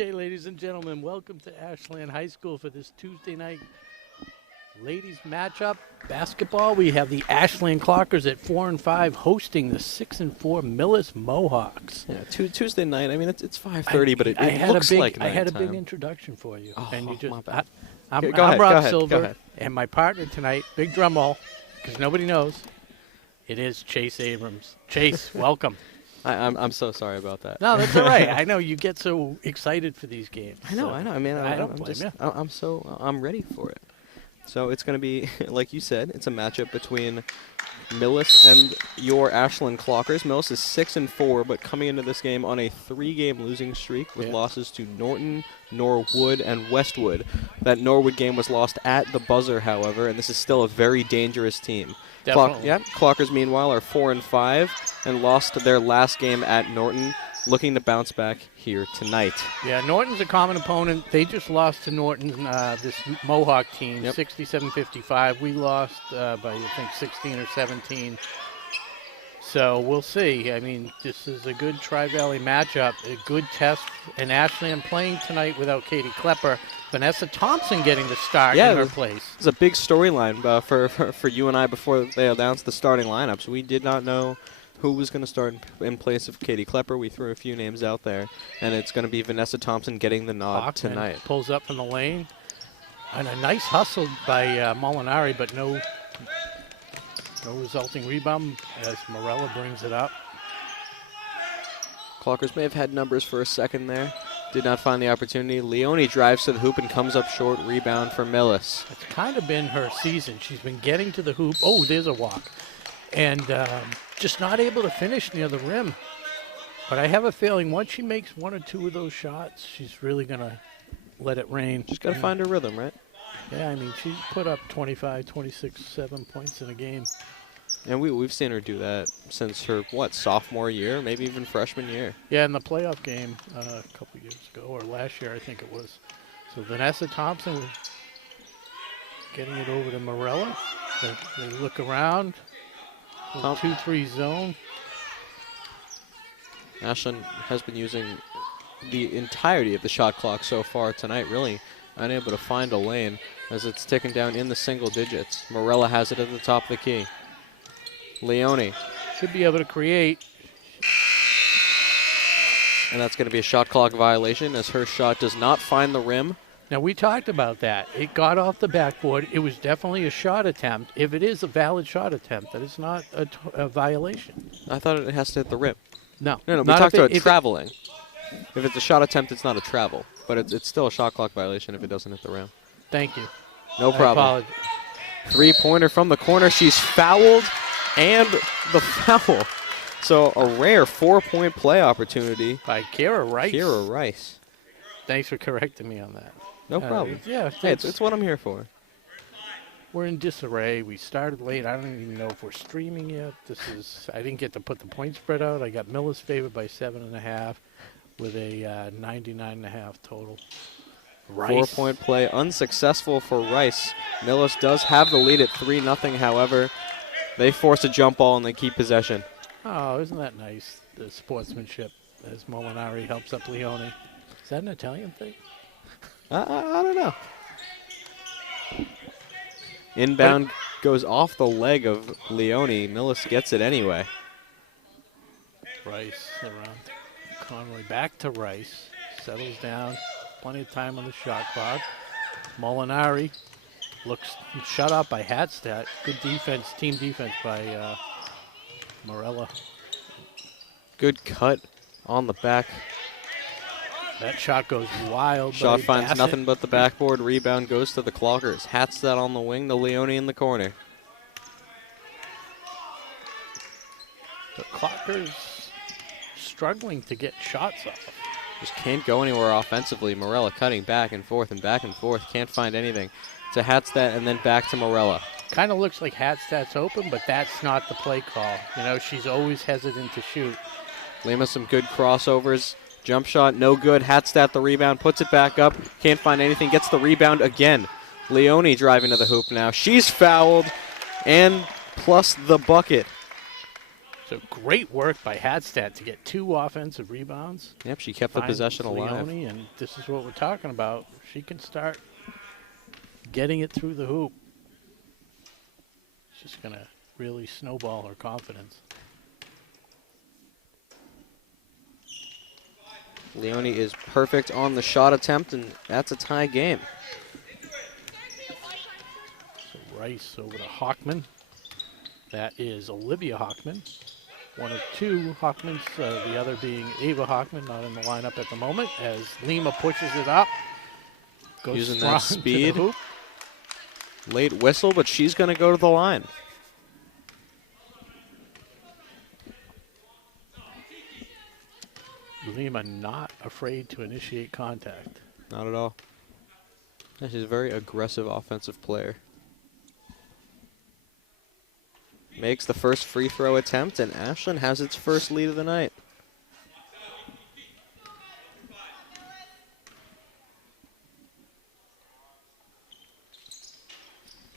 Okay, ladies and gentlemen, welcome to Ashland High School for this Tuesday night ladies matchup. Basketball, we have the Ashland Clockers at 4-5 hosting the 6-4 Millis Mohawks. Yeah, Tuesday night. I mean, it's 5:30, but it looks like nighttime. I had a big introduction for you. Oh, and you just, my bad. I'm Go ahead, Rob go Silver, ahead. and my partner tonight, big drum roll, because nobody knows, it is Chase Abrams. Chase, welcome. I'm so sorry about that. No, that's all right. I know you get so excited for these games. I know. I mean, I don't blame you. I'm ready for it. So it's going to be, like you said, it's a matchup between Millis and your Ashland Clockers. Millis is 6-4, but coming into this game on a 3-game losing streak with losses to Norton, Norwood, and Westwood. That Norwood game was lost at the buzzer, however, and this is still a very dangerous team. Definitely. Clockers, meanwhile, are 4-5 and lost their last game at Norton, looking to bounce back here tonight. Yeah, Norton's a common opponent. They just lost to Norton, this Mohawk team, 67-55. We lost by, I think, 16 or 17. So we'll see. I mean, this is a good Tri-Valley matchup, a good test. And Ashland playing tonight without Katie Klepper. Vanessa Thompson getting the start in her place. It's a big storyline for you and I before they announced the starting lineups. We did not know who was going to start in place of Katie Klepper. We threw a few names out there, and it's going to be Vanessa Thompson getting the nod tonight. Pulls up from the lane. And a nice hustle by Molinari, but no resulting rebound as Morella brings it up. Clockers may have had numbers for a second there. Did not find the opportunity. Leone drives to the hoop and comes up short. Rebound for Millis. It's kind of been her season. She's been getting to the hoop. Oh, there's a walk. And just not able to finish near the rim. But I have a feeling once she makes one or two of those shots, she's really going to let it rain. She's got to find her rhythm, right? Yeah, I mean, she put up 25, 26, 7 points in a game. And we've seen her do that since her, sophomore year, maybe even freshman year. Yeah, in the playoff game a couple years ago, or last year I think it was. So Vanessa Thompson getting it over to Morella. They look around. 2-3 zone. Ashland has been using the entirety of the shot clock so far tonight, really unable to find a lane as it's ticking down in the single digits. Morella has it at the top of the key. Leone. Should be able to create. And that's going to be a shot clock violation as her shot does not find the rim. Now, we talked about that. It got off the backboard. It was definitely a shot attempt. If it is a valid shot attempt, that is not a violation. I thought it has to hit the rim. No. We talked about traveling. If it's a shot attempt, it's not a travel. But it's still a shot clock violation if it doesn't hit the rim. Thank you. No problem. Three-pointer from the corner. She's fouled and the foul. So a rare 4-point play opportunity. By Kira Rice. Thanks for correcting me on that. No problem. Yeah, hey, it's what I'm here for. We're in disarray. We started late. I don't even know if we're streaming yet. I didn't get to put the point spread out. I got Millis favored by 7.5 with a 99.5 total. Rice. 4-point play unsuccessful for Rice. Millis does have the lead at 3-0. However, they force a jump ball and they keep possession. Oh, isn't that nice? The sportsmanship as Molinari helps up Leone. Is that an Italian thing? I don't know. Inbound goes off the leg of Leone. Millis gets it anyway. Rice around Conway. Back to Rice. Settles down. Plenty of time on the shot clock. Molinari looks shut out by Hatstat. Good defense, team defense by Morella. Good cut on the back. That shot goes wild. Shot finds nothing but the backboard. Rebound goes to the Clockers. Hatstat on the wing. The Leone in the corner. The Clockers struggling to get shots off. Just can't go anywhere offensively. Morella cutting back and forth and back and forth. Can't find anything. To Hatstat and then back to Morella. Kind of looks like Hatstat's open, but that's not the play call. You know, she's always hesitant to shoot. Lima some good crossovers. Jump shot, no good. Hatstat the rebound, puts it back up. Can't find anything, gets the rebound again. Leone driving to the hoop now. She's fouled, and plus the bucket. So great work by Hadstad to get 2 offensive rebounds. Yep, she kept the possession alive. Leone, and this is what we're talking about. She can start getting it through the hoop. It's just going to really snowball her confidence. Leone is perfect on the shot attempt, and that's a tie game. So Rice over to Hockman. That is Olivia Hockman. One of 2 Hockmans, the other being Ava Hockman, not in the lineup at the moment, as Lima pushes it up. Goes using strong that to the speed. hoop. Late whistle, but she's going to go to the line. Lima not afraid to initiate contact. Not at all. Yeah, she's a very aggressive offensive player. Makes the first free throw attempt, and Ashland has its first lead of the night.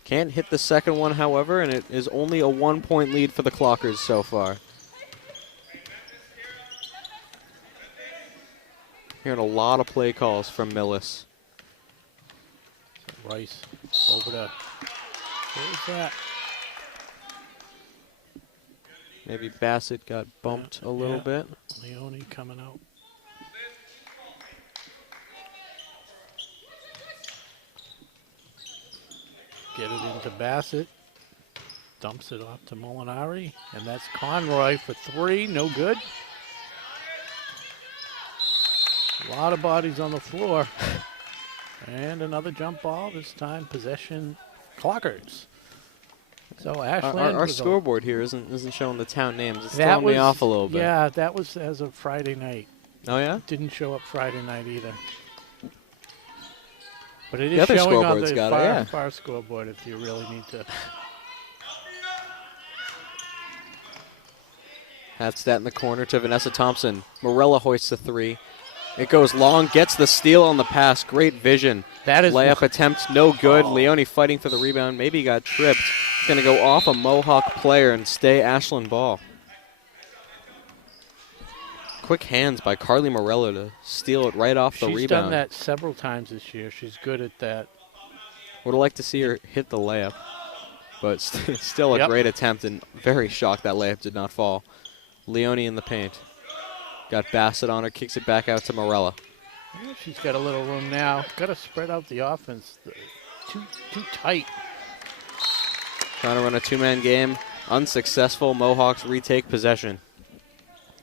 Can't hit the second one, however, and it is only a 1-point lead for the Clockers so far. Hearing a lot of play calls from Millis. Rice over to, what was that? Maybe Bassett got bumped a little bit. Leone coming out. Get it into Bassett. Dumps it off to Molinari. And that's Conroy for 3. No good. A lot of bodies on the floor. And another jump ball. This time possession Clockers. So Ashland, our scoreboard here isn't showing the town names. It's that throwing was, me off a little bit. Yeah, that was as of Friday night. Oh yeah? Didn't show up Friday night either. But it The is other showing on scoreboard's the got it, yeah. far scoreboard if you really need to. That's that in the corner to Vanessa Thompson. Morella hoists the 3. It goes long, gets the steal on the pass. Great vision. That is layup attempt, no good. Oh. Leone fighting for the rebound. Maybe he got tripped. It's going to go off a Mohawk player and stay Ashland ball. Quick hands by Carly Morello to steal it right off the rebound. She's done that several times this year. She's good at that. Would have liked to see her hit the layup, but still a great attempt, and very shocked that layup did not fall. Leone in the paint. Got Bassett on her, kicks it back out to Morella. Yeah, she's got a little room now. Got to spread out the offense. Too tight. Trying to run a 2-man game. Unsuccessful. Mohawks retake possession.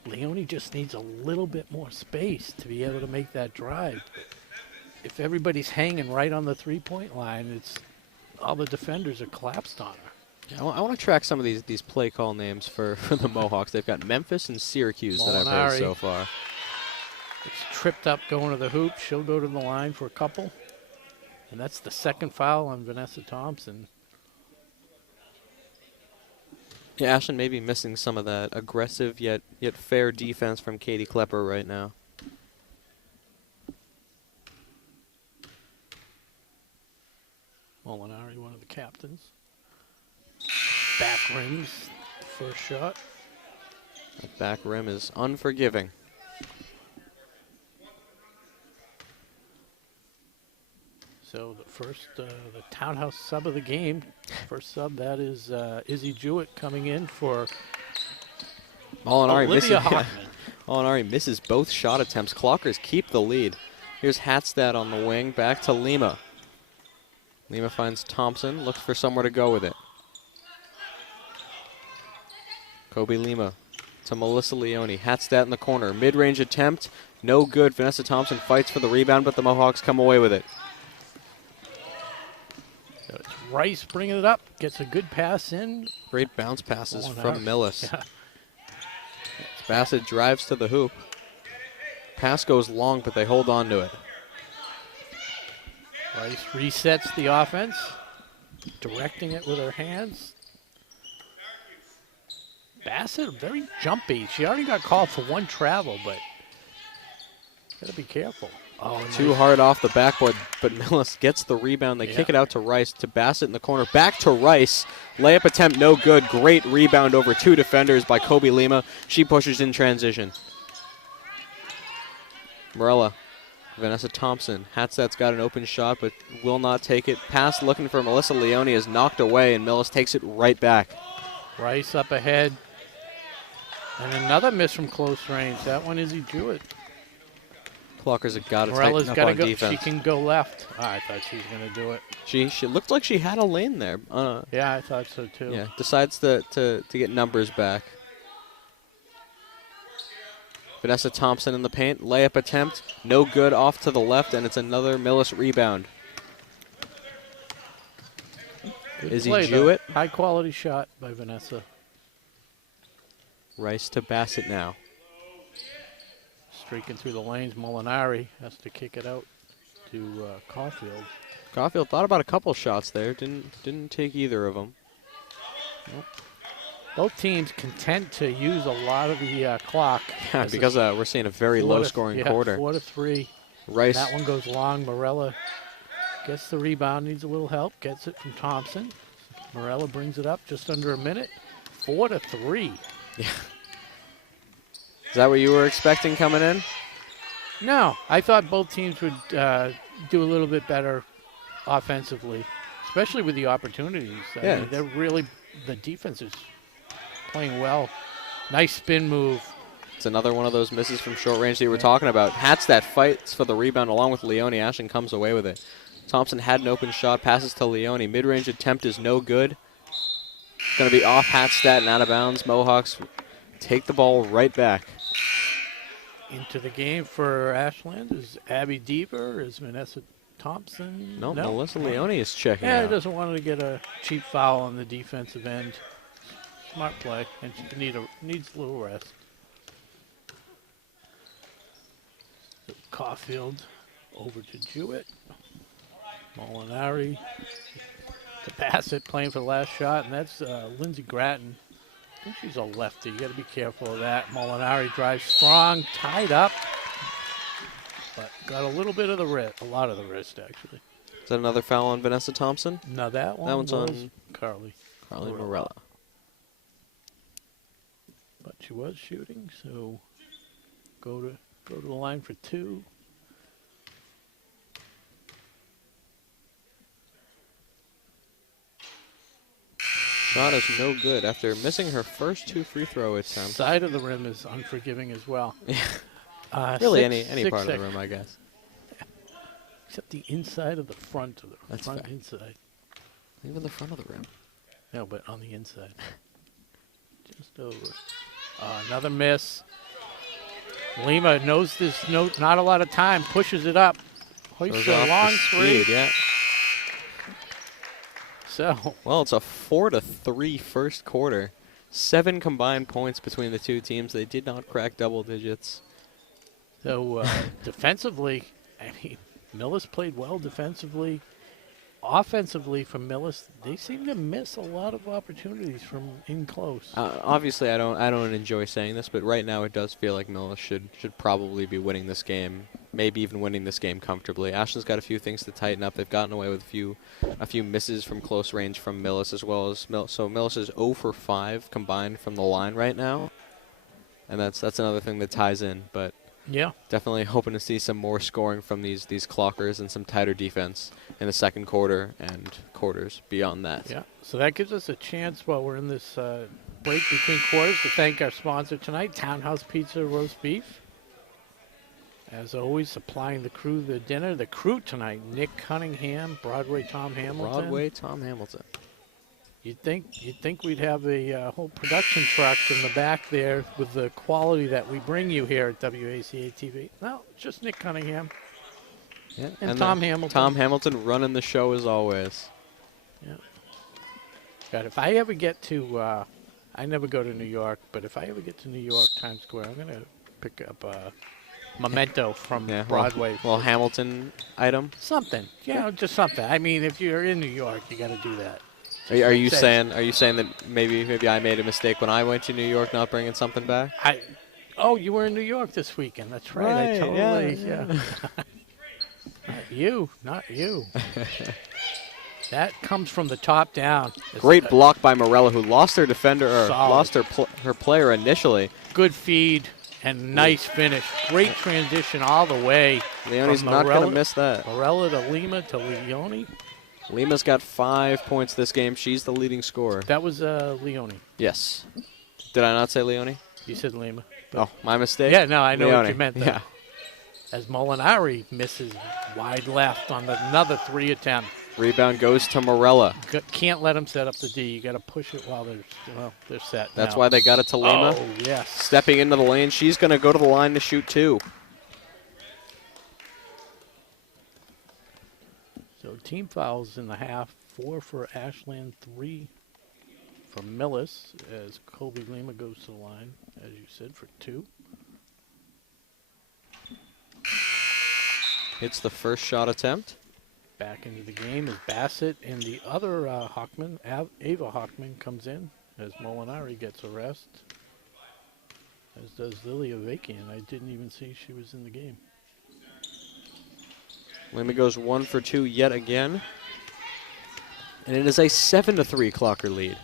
Leone just needs a little bit more space to be able to make that drive. If everybody's hanging right on the 3-point line, it's all the defenders are collapsed on her. Yeah, I want to track some of these play call names for the Mohawks. They've got Memphis and Syracuse that I've heard so far. It's tripped up going to the hoop. She'll go to the line for a couple. And that's the second foul on Vanessa Thompson. Yeah, Ashland may be missing some of that aggressive yet fair defense from Katie Klepper right now. Molinari, one of the captains. Back rings, first shot. That back rim is unforgiving. So the first, the townhouse sub of the game, first sub, that is Izzy Jewett coming in for Olivia Hockman. Molinari misses both shot attempts. Clockers keep the lead. Here's Hatstad on the wing, back to Lima. Lima finds Thompson, looks for somewhere to go with it. Kobe Lima to Melissa Leone. Hatstad in the corner. Mid-range attempt, no good. Vanessa Thompson fights for the rebound, but the Mohawks come away with it. So it's Rice bringing it up, gets a good pass in. Great bounce passes from Molinari. Millis. Yeah. Bassett drives to the hoop. Pass goes long, but they hold on to it. Rice resets the offense, directing it with her hands. Bassett, very jumpy. She already got called for one travel, but gotta be careful. Oh, Too nice. hard off the backboard, but Millis gets the rebound. They kick it out to Rice, to Bassett in the corner. Back to Rice. Layup attempt no good. Great rebound over 2 defenders by Kobe Lima. She pushes in transition. Morella. Vanessa Thompson. Hatstat's got an open shot, but will not take it. Pass looking for Melissa Leone is knocked away, and Millis takes it right back. Rice up ahead. And another miss from close range. That one Izzy Jewett. Clockers have got to Morella's tighten up got to on go. defense. She can go left. Oh, I thought she was going to do it. She looked like she had a lane there. Yeah, I thought so too. Yeah, decides to get numbers back. Vanessa Thompson in the paint. Layup attempt. No good, off to the left, and it's another Millis rebound. Good Izzy play, Jewett. though. High quality shot by Vanessa. Rice to Bassett now. Streaking through the lanes. Molinari has to kick it out to Caulfield. Caulfield thought about a couple shots there. Didn't take either of them. Nope. Both teams content to use a lot of the clock. Yeah, because we're seeing a very low-scoring quarter. 4-3. Rice. That one goes long. Morella gets the rebound, needs a little help, gets it from Thompson. Morella brings it up just under a minute. 4-3. Yeah. Is that what you were expecting coming in? No, I thought both teams would do a little bit better offensively, especially with the opportunities. I mean, they're really, the defense is playing well. Nice spin move. It's another one of those misses from short range that you were talking about. Hatstadt fights for the rebound along with Leone. Ashton comes away with it. Thompson had an open shot, passes to Leone. Mid-range attempt is no good. Going to be off Hatstadt and out of bounds. Mohawks take the ball right back. Into the game for Ashland is Abby Deaver, is Vanessa Thompson. No, Melissa Leone is checking Yeah, out. he doesn't want to get a cheap foul on the defensive end. Smart play, and she needs a little rest. Caulfield over to Jewett. Molinari to Bassett, playing for the last shot, and that's Lindsey Gratton. I think she's a lefty. You got to be careful of that. Molinari drives strong, tied up, but got a little bit of the wrist, a lot of the wrist actually. Is that another foul on Vanessa Thompson? No, that one's was on Carly Morella. But she was shooting, so go to the line for 2. Shot is no good after missing her first 2 free throw attempts. Side of the rim is unforgiving as well. Really, Six- any part of six- the rim, I guess. Except the inside of the front of the That's front fair. inside. Even the front of the rim. No, but on the inside. Just over. Another miss. Lima knows this note, not a lot of time, pushes it up. Hoists Goes a off long the 3. speed, yeah. So, Well, it's a 4-3 first quarter. 7 combined points between the two teams. They did not crack double digits. Defensively, I mean, Millis played well defensively. Offensively, from Millis, they seem to miss a lot of opportunities from in close. Obviously, I don't enjoy saying this, but right now it does feel like Millis should probably be winning this game. Maybe even winning this game comfortably. Ashland's got a few things to tighten up. They've gotten away with a few misses from close range from Millis as well as so Millis is 0 for 5 combined from the line right now, and that's another thing that ties in. But Yeah. definitely hoping to see some more scoring from these clockers and some tighter defense in the second quarter and quarters beyond that. Yeah. So that gives us a chance while we're in this break between quarters to thank our sponsor tonight, Townhouse Pizza Roast Beef. As always, supplying the crew the dinner. The crew tonight, Nick Cunningham, Broadway Tom Hamilton. Broadway Tom Hamilton. You'd think we'd have a whole production truck in the back there with the quality that we bring you here at WACA-TV. No, just Nick Cunningham. Yeah. And Tom Hamilton. Tom Hamilton running the show as always. Yeah. God, if I ever get to, I never go to New York, but if I ever get to New York, Times Square, I'm going to pick up a memento from Broadway. Well, Hamilton item. Something. Just something. I mean, if you're in New York, you got to do that. Are you saying that maybe I made a mistake when I went to New York not bringing something back? Oh, you were in New York this weekend. That's right. I totally, yeah. Not you. That comes from the top down. Great block by Morella, who lost her defender, or Solid. lost her player initially. Good feed and nice finish. Great transition all the way. Leone's not going to miss that. Morella to Lima to Leone. Lima's got 5 points this game. She's the leading scorer. That was Leone. Yes. Did I not say Leone? You said Lima. Oh, my mistake? Yeah, no, I know Leone. what you meant there. Yeah. As Molinari misses wide left on another 3 attempt. Rebound goes to Morella. Can't let them set up the D. You got to push it while they're set. That's now. why they got it to Lima. Oh, yes. Stepping into the lane. She's going to go to the line to shoot 2. So team fouls in the half. 4 for Ashland, 3 for Millis, as Colby Lima goes to the line, as you said, for 2. Hits the first shot attempt. Back into the game is Bassett, and the other Hockman, Ava Hockman, comes in as Molinari gets a rest, as does Lilia Vakian. I didn't even see she was in the game. Lima goes 1 for 2 yet again. And it is a 7-3 Clocker lead.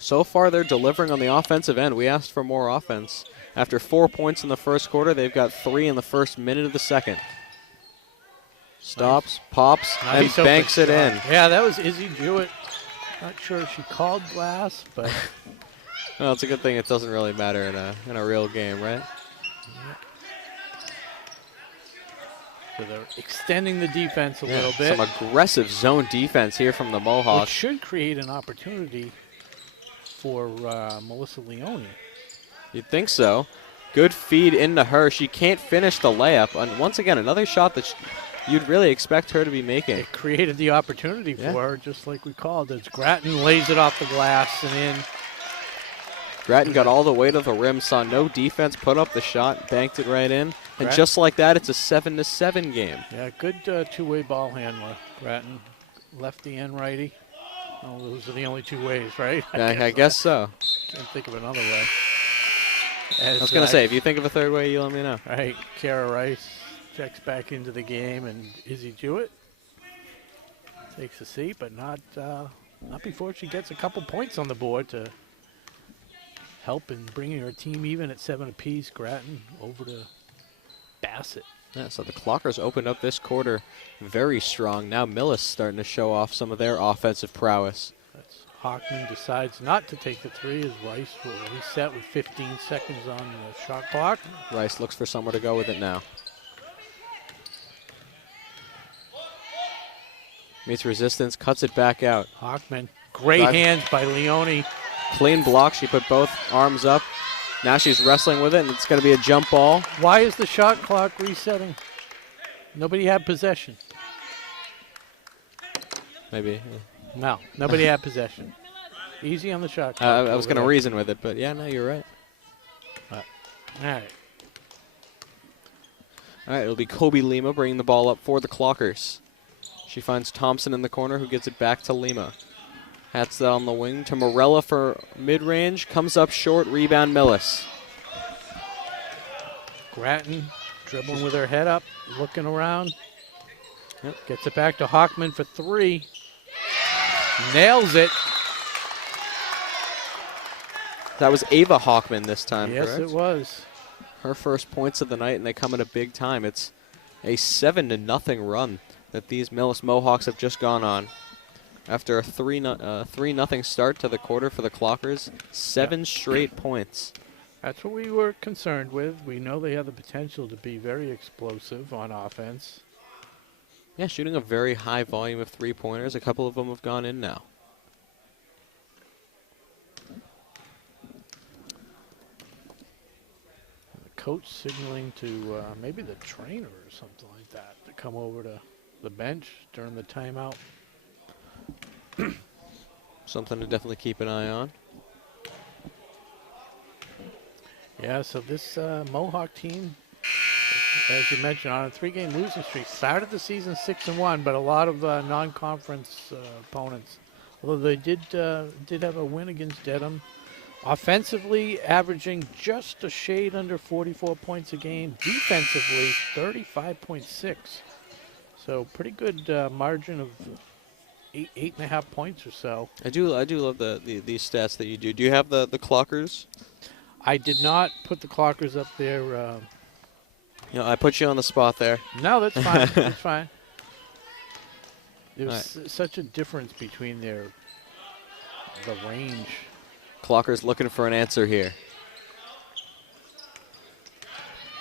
So far they're delivering on the offensive end. We asked for more offense. After 4 points in the first quarter, they've got 3 in the first minute of the second. Stops, pops, and banks it in. Yeah, that was Izzy Jewett. Not sure if she called glass, but... Well, it's a good thing it doesn't really matter in a real game, right? Yeah. So they're extending the defense a little bit. Some aggressive zone defense here from the Mohawks. Which should create an opportunity for Melissa Leone. You'd think so. Good feed into her. She can't finish the layup. And once again, another shot that you'd really expect her to be making. It created the opportunity for her, just like we called it. Grattan lays it off the glass and in. Grattan got all the way to the rim, saw no defense, put up the shot, banked it right in. And just like that, it's a 7-7 game. Yeah, good two-way ball handler, Grattan. Lefty and righty. Oh, those are the only 2 ways, right? I guess so. Can't think of another way. I was going to say, if you think of a third way, you let me know. Right, Kara Rice checks back into the game, and Izzy Jewett takes a seat, but not before she gets a couple points on the board to help in bringing her team even at 7 apiece. Grattan over to Bassett. Yeah, so the Clockers opened up this quarter very strong. Now Millis starting to show off some of their offensive prowess. That's Hockman decides not to take the 3 as Rice will reset with 15 seconds on the shot clock. Rice looks for somewhere to go with it now. Meets resistance, cuts it back out. Hockman, great hands by Leone. Clean block, she put both arms up. Now she's wrestling with it, and it's going to be a jump ball. Why is the shot clock resetting? Nobody had possession. Maybe. No, nobody had possession. Easy on the shot clock. I was going to reason with it, but yeah, no, you're right. All right. All right, it'll be Kobe Lima bringing the ball up for the Clockers. She finds Thompson in the corner, who gets it back to Lima. Hats that on the wing to Morella for mid-range. Comes up short, rebound Millis. Grattan dribbling with her head up, looking around. Yep. Gets it back to Hockman for 3. Nails it. That was Ava Hockman this time, yes, correct? It was. Her first points of the night, and they come at a big time. It's a 7-0 run that these Millis Mohawks have just gone on. After a 3-0 start to the quarter for the Clockers, 7 straight points. That's what we were concerned with. We know they have the potential to be very explosive on offense. Yeah, shooting a very high volume of 3-pointers. A couple of them have gone in now. The coach signaling to maybe the trainer or something like that to come over to the bench during the timeout. Something to definitely keep an eye on. Yeah, so this Mohawk team, as you mentioned, on a 3-game losing streak, started the season 6-1, but a lot of non-conference opponents. Although they did have a win against Dedham, Offensively, averaging just a shade under 44 points a game. Defensively, 35.6. So pretty good margin of 8.5 points or so. I do love these stats that you do. Do you have the clockers? I did not put the clockers up there. You know, I put you on the spot there. No, that's fine. That's fine. There's such a difference between the range. Clocker's looking for an answer here.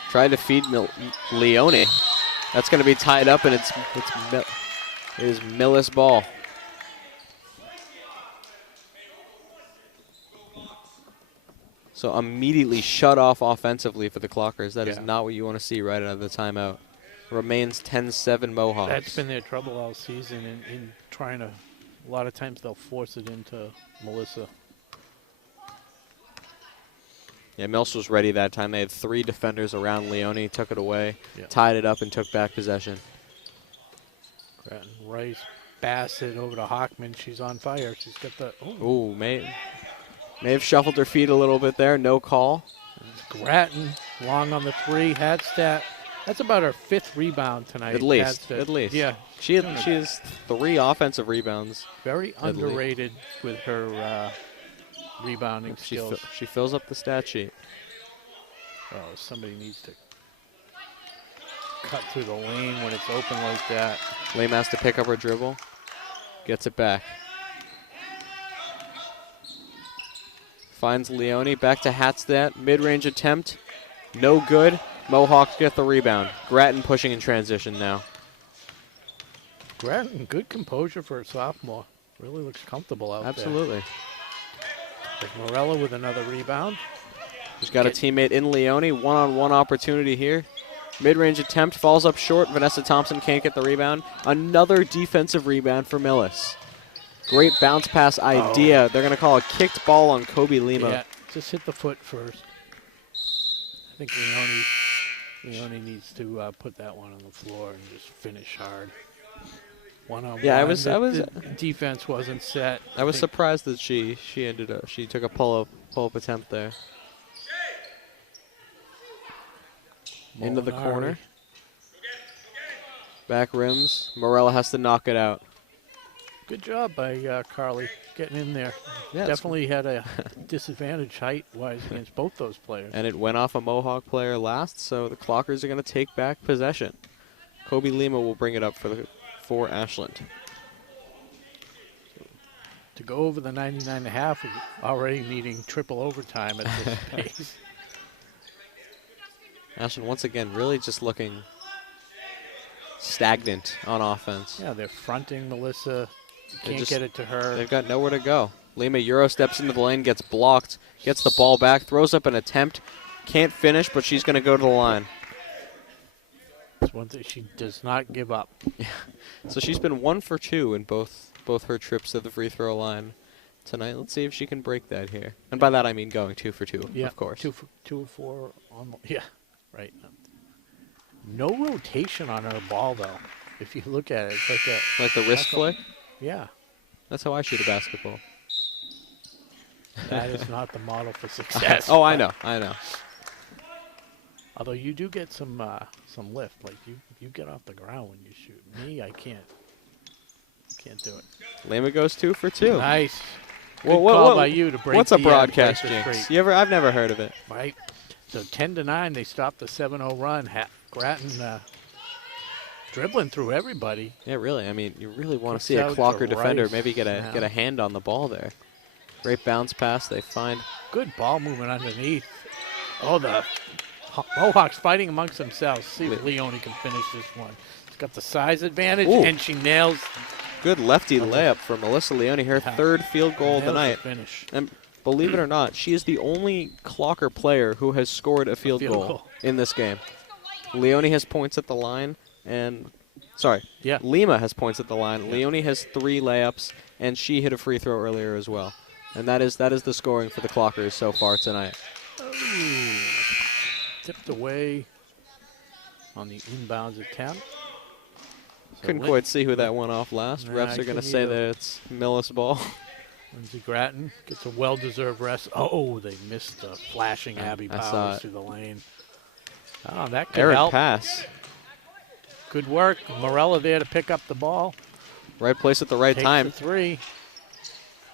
Tried to feed Leone. That's going to be tied up, and it is Millis' ball. So immediately shut off offensively for the Clockers. That is not what you want to see right out of the timeout. Remains 10-7 Mohawks. That's been their trouble all season in trying to. A lot of times they'll force it into Melissa. Yeah, Mills was ready that time. They had 3 defenders around Leone, took it away, tied it up, and took back possession. Grattan, Rice, Bassett over to Hockman. She's on fire. She's got the. Ooh, may have shuffled her feet a little bit there. No call. Grattan, long on the 3. Hadstadt. That's about her 5th rebound tonight. At least. Hadstadt. At least. Yeah. She has 3 offensive rebounds. Very underrated with her rebounding skills. She fills up the stat sheet. Oh, somebody needs to cut through the lane when it's open like that. Lame has to pick up her dribble. Gets it back. Finds Leone. Back to Hadstadt. Mid-range attempt. No good. Mohawks get the rebound. Grattan pushing in transition now. Grattan, good composure for a sophomore. Really looks comfortable out Absolutely. there. Morella with another rebound. She's got a teammate in Leone. One-on-one opportunity here. Mid-range attempt. Falls up short. Vanessa Thompson can't get the rebound. Another defensive rebound for Millis. Great bounce pass idea. They're going to call a kicked ball on Kobe Lima. Yeah, just hit the foot first. I think Leone needs to put that one on the floor and just finish hard. One-on-one. Yeah, the defense wasn't set. I was surprised that she took a pull-up attempt there. Molinari. Into the corner. Back rims. Morella has to knock it out. Good job by Carly getting in there. Yeah, definitely had a disadvantage height-wise against both those players. And it went off a Mohawk player last, so the Clockers are going to take back possession. Kobe Lima will bring it up for Ashland. To go over the 99.5, already needing triple overtime at this pace. Ashland once again really just looking stagnant on offense. Yeah, they're fronting Melissa. Can't get it to her. They've got nowhere to go. Lima Euro steps into the lane, gets blocked, gets the ball back, throws up an attempt. Can't finish, but she's going to go to the line. That's one thing, she does not give up. So she's been 1 for 2 in both her trips to the free throw line tonight. Let's see if she can break that here. And by that I mean going 2 for 2, of course. 2 for 4 on the, yeah, right. No rotation on her ball though. If you look at it, it's like the wrist flick. Yeah. That's how I shoot a basketball. That is not the model for success. Oh, I know. Although you do get some lift, like you get off the ground when you shoot. Me, I can't do it. Lima goes 2 for 2. Nice. Good call by you to break. What's a broadcast jinx? I've never heard of it. Right. So 10-9, they stopped the 7-0 run. Grattan dribbling through everybody. Yeah, really. I mean, you really want to see a Clocker defender maybe get a hand on the ball there. Great bounce pass. They find good ball movement underneath. Oh, the Mohawks fighting amongst themselves. See if Leone can finish this one. She's got the size advantage, and she nails. Good lefty layup for Melissa Leone, her 3rd field goal of the night. Finish. And believe it or not, she is the only Clocker player who has scored a field goal in this game. Leone has points at the line, and Lima has points at the line. Yeah. Leone has 3 layups, and she hit a free throw earlier as well. And that is the scoring for the Clockers so far tonight. Oh, tipped away on the inbounds attempt. So couldn't quite see who that went off last. Refs are going to say that it's Millis' ball. Lindsey Grattan gets a well-deserved rest. Oh, they missed a flashing Abby Powers through the lane. Oh, that could Errant help. pass. Good work. Morella there to pick up the ball. Right place at the right time. Takes the three.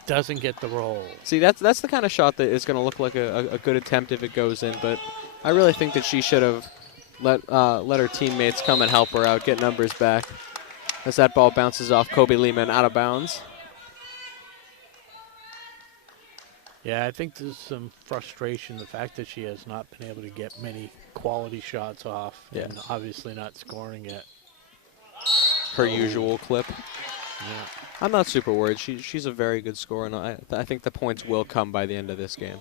Doesn't get the roll. See, that's the kind of shot that is going to look like a good attempt if it goes in, but I really think that she should have let her teammates come and help her out, get numbers back, as that ball bounces off Kobe Lehman out of bounds. Yeah, I think there's some frustration, the fact that she has not been able to get many quality shots off, and obviously not scoring yet. Her usual clip. Yeah. I'm not super worried. She's a very good scorer, and I think the points will come by the end of this game.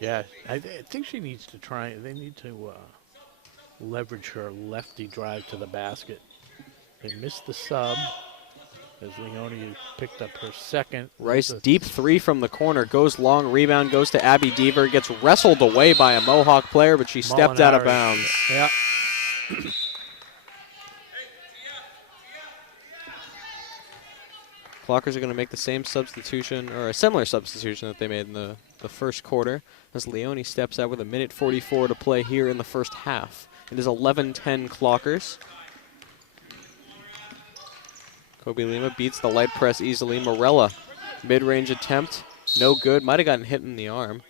Yeah, I think she needs to try. They need to leverage her lefty drive to the basket. They missed the sub as Leone picked up her second. Rice, deep three from the corner, goes long, rebound goes to Abby Deaver, gets wrestled away by a Mohawk player, but she stepped out of bounds. Yeah. Clockers are going to make the same substitution, or a similar substitution that they made in the first quarter, as Leone steps out with 1:44 to play here in the first half. It is 11-10 Clockers. Kobe Lima beats the light press easily. Morella, mid-range attempt, no good. Might have gotten hit in the arm.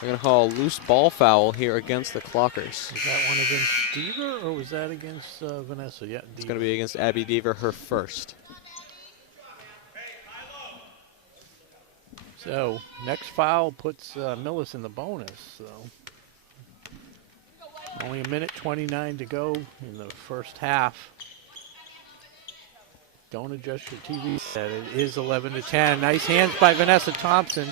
They're going to call a loose ball foul here against the Clockers. Was that one against Deaver, or was that against Vanessa? Yeah, It's going to be against Abby Deaver, her first. So, next foul puts Millis in the bonus. So, only 1:29 to go in the first half. Don't adjust your TV set. It is 11-10. Nice hands by Vanessa Thompson.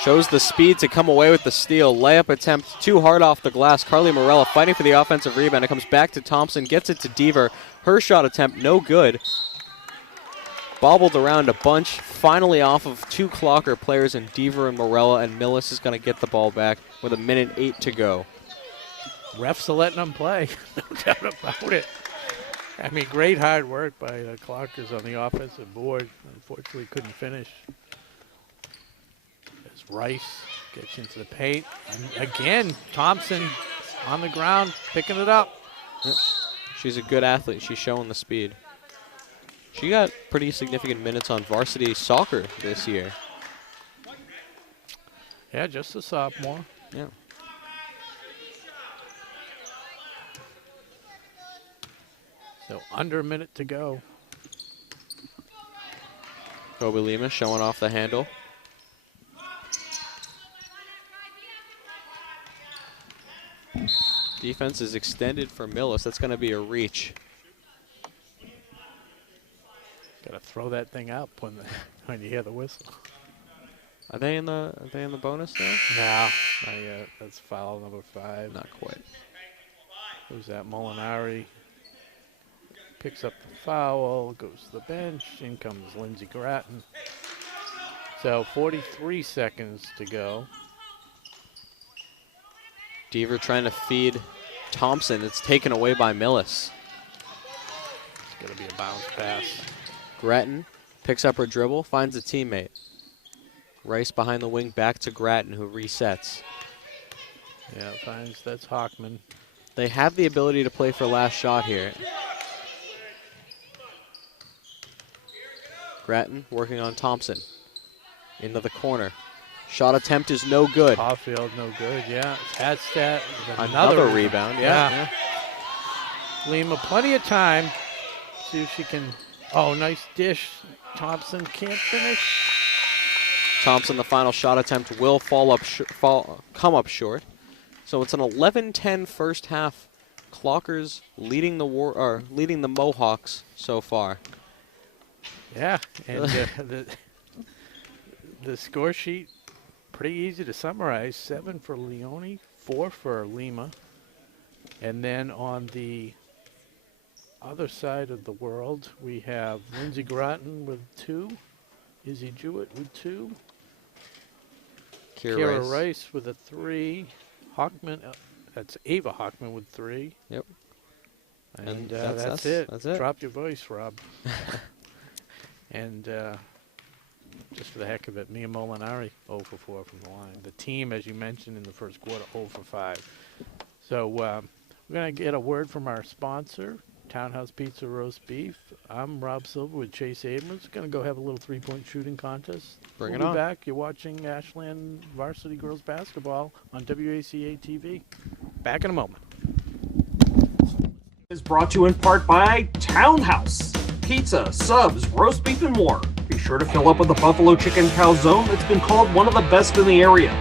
Shows the speed to come away with the steal. Layup attempt too hard off the glass. Carly Morella fighting for the offensive rebound. It comes back to Thompson, gets it to Deaver. Her shot attempt, no good. Bobbled around a bunch, finally off of two Clocker players in Deaver and Morella, and Millis is going to get the ball back with 1:08 to go. Refs are letting them play, no doubt about it. I mean, great hard work by the Clockers on the offensive board. Unfortunately, couldn't finish. As Rice gets into the paint. And again, Thompson on the ground, picking it up. Yep. She's a good athlete. She's showing the speed. She got pretty significant minutes on varsity soccer this year. Yeah, just a sophomore. Yeah. So under a minute to go. Kobe Lima showing off the handle. Defense is extended for Millis. That's going to be a reach. Got to throw that thing up when you hear the whistle. Are they in the bonus now? No, not yet. That's foul number 5. Not quite. Who's that? Molinari picks up the foul, goes to the bench. In comes Lindsey Grattan. So 43 seconds to go. Deaver trying to feed Thompson. It's taken away by Millis. It's going to be a bounce pass. Grattan picks up her dribble, finds a teammate. Rice behind the wing, back to Grattan, who resets. Yeah, finds that's Hockman. They have the ability to play for last shot here. Grattan working on Thompson. Into the corner. Shot attempt is no good. Caulfield, no good, yeah. Hadstad, Another rebound, yeah. Lima, plenty of time. See if she can. Oh, nice dish. Thompson can't finish. Thompson, the final shot attempt will come up short. So it's an 11-10 first half. Clockers leading the Mohawks so far. Yeah, and the score sheet pretty easy to summarize. 7 for Leone, 4 for Lima, and then on the other side of the world, we have Lindsey Grattan with 2, Izzy Jewett with 2, Kira Rice with a 3, Hockman, that's Ava Hockman with 3. Yep. And that's it. That's it. Drop your voice, Rob. And just for the heck of it, Mia Molinari 0 for 4 from the line. The team, as you mentioned in the first quarter, 0 for 5. So we're going to get a word from our sponsor, Townhouse Pizza Roast Beef. I'm Rob Silver with Chase Abrams. Going to go have a little three-point shooting contest. Bring it We'll on. be back. You're watching Ashland Varsity Girls Basketball on WACA-TV. Back in a moment. Is brought to you in part by Townhouse. Pizza, subs, roast beef, and more. Be sure to fill up with the Buffalo Chicken Calzone that's been called one of the best in the area.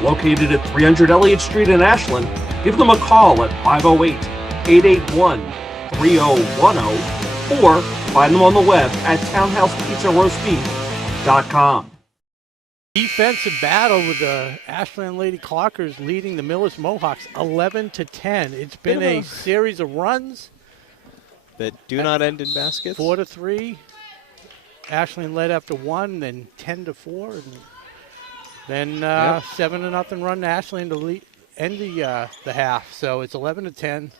Located at 300 Elliott Street in Ashland, give them a call at 508-881-3010 or find them on the web at townhousepizzaroastbeef.com. Defensive battle with the Ashland Lady Clockers leading the Millis Mohawks 11-10. It's been a series of runs that do not end in baskets. 4-3. Ashland led after 1, then 10-4, and then 7-0 run to Ashland to end the half. So it's 11-10.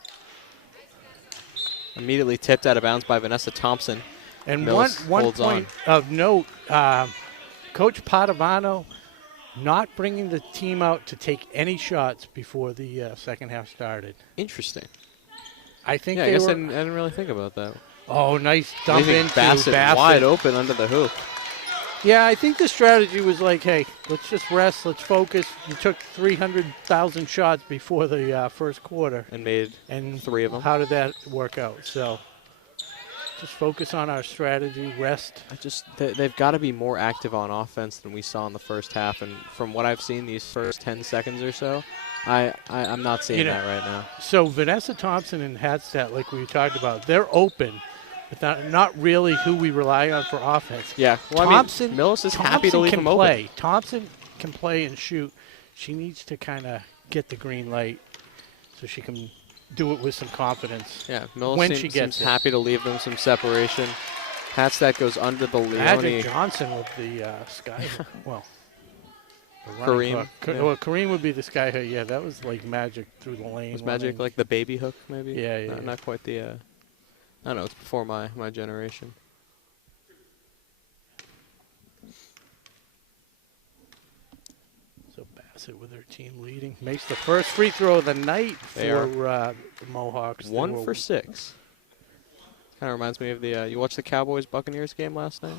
Immediately tipped out of bounds by Vanessa Thompson. And Millis one holds point on. of note. Coach Padovano not bringing the team out to take any shots before the second half started. Interesting. I think I they guess were. I didn't really think about that. Oh, nice dump into Bassett wide open under the hoop. Yeah, I think the strategy was like, hey, let's just rest, let's focus. You took 300,000 shots before the first quarter. And made 3 of them. How did that work out? So just focus on our strategy, rest. They've got to be more active on offense than we saw in the first half. And from what I've seen these first 10 seconds or so, I'm not seeing that right now. So Vanessa Thompson and Hadstadt, like we talked about, they're open, but not really who we rely on for offense. Yeah. Well, Thompson, Millis is happy to leave him open. Thompson can play and shoot. She needs to kind of get the green light so she can do it with some confidence. Yeah, Millis when she gets seems happy to leave them some separation. Hadstadt goes under the Leone. Magic Johnson with the sky. Well, Kareem. Well, Kareem would be the sky hook. Yeah, that was like magic through the lane. Was magic like the baby hook, maybe? Yeah. Not quite the. I don't know. It's before my generation. So Bassett with her team leading makes the first free throw of the night for the Mohawks. 1 for 6. Kind of reminds me of the. You watched the Cowboys Buccaneers game last night?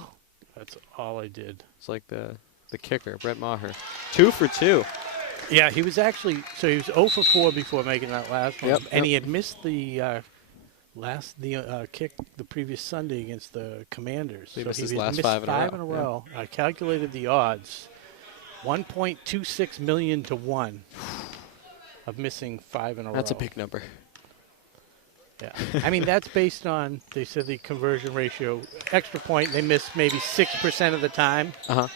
That's all I did. It's like the kicker, Brett Maher. 2 for 2. Yeah, he was actually, so he was 0 for 4 before making that last one. And he had missed the kick the previous Sunday against the Commanders. He so missed he his had last missed 5 in a row. I calculated the odds. 1.26 million to 1 of missing 5 in a row. That's a big number. Yeah. I mean, that's based on, they said the conversion ratio. Extra point, they missed maybe 6% of the time. Uh-huh.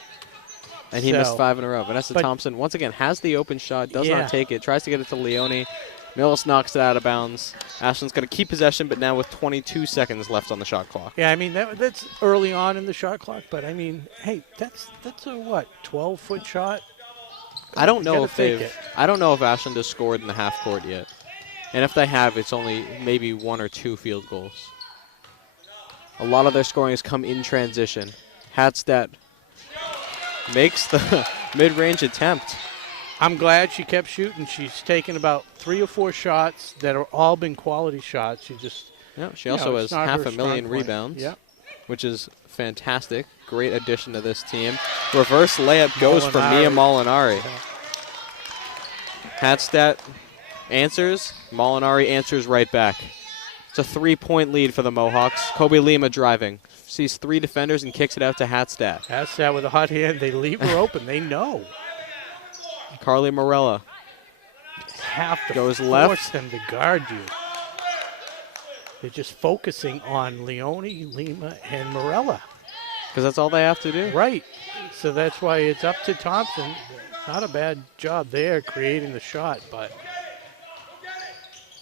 And he missed 5 in a row. Vanessa Thompson, once again, has the open shot, does not take it, tries to get it to Leone. Millis knocks it out of bounds. Ashland's going to keep possession, but now with 22 seconds left on the shot clock. Yeah, I mean, that's early on in the shot clock, but I mean, hey, that's a what, 12-foot shot? I don't know if Ashland has scored in the half court yet. And if they have, it's only maybe 1 or 2 field goals. A lot of their scoring has come in transition. Hadstadt makes the mid-range attempt. I'm glad she kept shooting. She's taken about 3 or 4 shots that have all been quality shots. She also has 500,000 rebounds, which is fantastic. Great addition to this team. Reverse layup goes for Mia Molinari. Hadstadt answers. Molinari answers right back. It's a 3-point lead for the Mohawks. Kobe Lima driving. Sees 3 defenders and kicks it out to Hadstadt. Hadstadt with a hot hand. They leave her open. They know. Carly Morella goes left. Force them to guard you. They're just focusing on Leone, Lima, and Morella. Because that's all they have to do. Right. So that's why it's up to Thompson. Not a bad job there creating the shot, but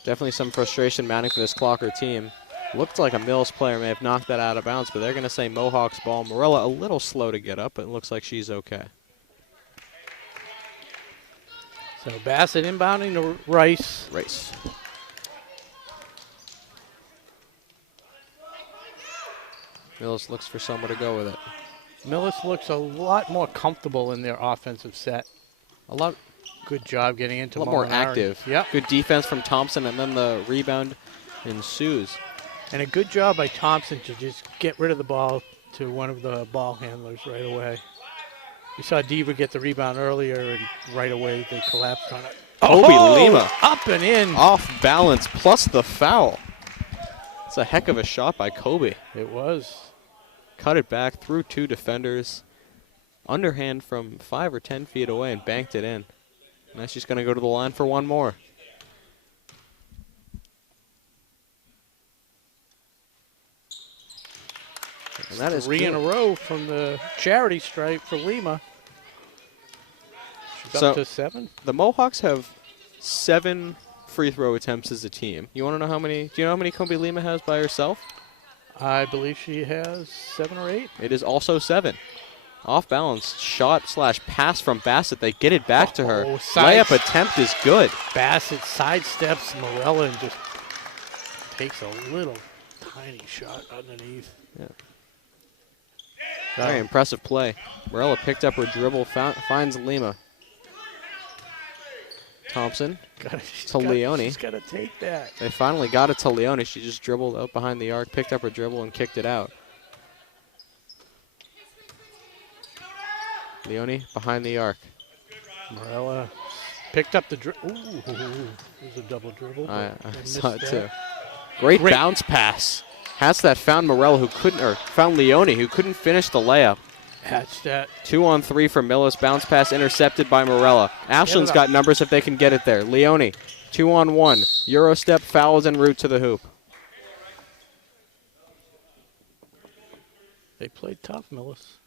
definitely some frustration mounting for this Clocker team. Looked like a Mills player may have knocked that out of bounds, but they're going to say Mohawks ball. Morella a little slow to get up, but it looks like she's okay. So Bassett inbounding to Rice. Millis looks for somewhere to go with it. Millis looks a lot more comfortable in their offensive set. A lot Good job getting into more Molinari. active. Yep. Good defense from Thompson, and then the rebound ensues. And a good job by Thompson to just get rid of the ball to one of the ball handlers right away. We saw Diva get the rebound earlier, and right away they collapsed on it. Kobe Lima. Up and in. Off balance, plus the foul. It's a heck of a shot by Kobe. It was. Cut it back through 2 defenders. Underhand from 5 or 10 feet away and banked it in. Now she's going to go to the line for one more. And that is 3 in a good. row from the charity stripe for Lima. She's So- up to 7. The Mohawks have 7 free throw attempts as a team. You want to know how many? Do you know how many Kobe Lima has by herself? I believe she has 7 or 8. It is also 7. Off balance shot / pass from Bassett. They get it back to her. Layup attempt is good. Bassett sidesteps Morella and just takes a little tiny shot underneath. Yeah. Very impressive play. Morella picked up her dribble, finds Lima. Thompson to Leone. She's got to take that. They finally got it to Leone. She just dribbled out behind the arc, picked up her dribble, and kicked it out. Leone behind the arc. Morella picked up the dribble. Ooh, there's a double dribble. I They saw it missed too. that. Great bounce pass. Hastat found Morella, who couldn't, or found Leone, who couldn't finish the layup. That's that. 2 on 3 for Millis. Bounce pass intercepted by Morella. Ashland's got numbers if they can get it there. Leone, 2 on 1. Euro step, fouls en route to the hoop. They played tough, Millis.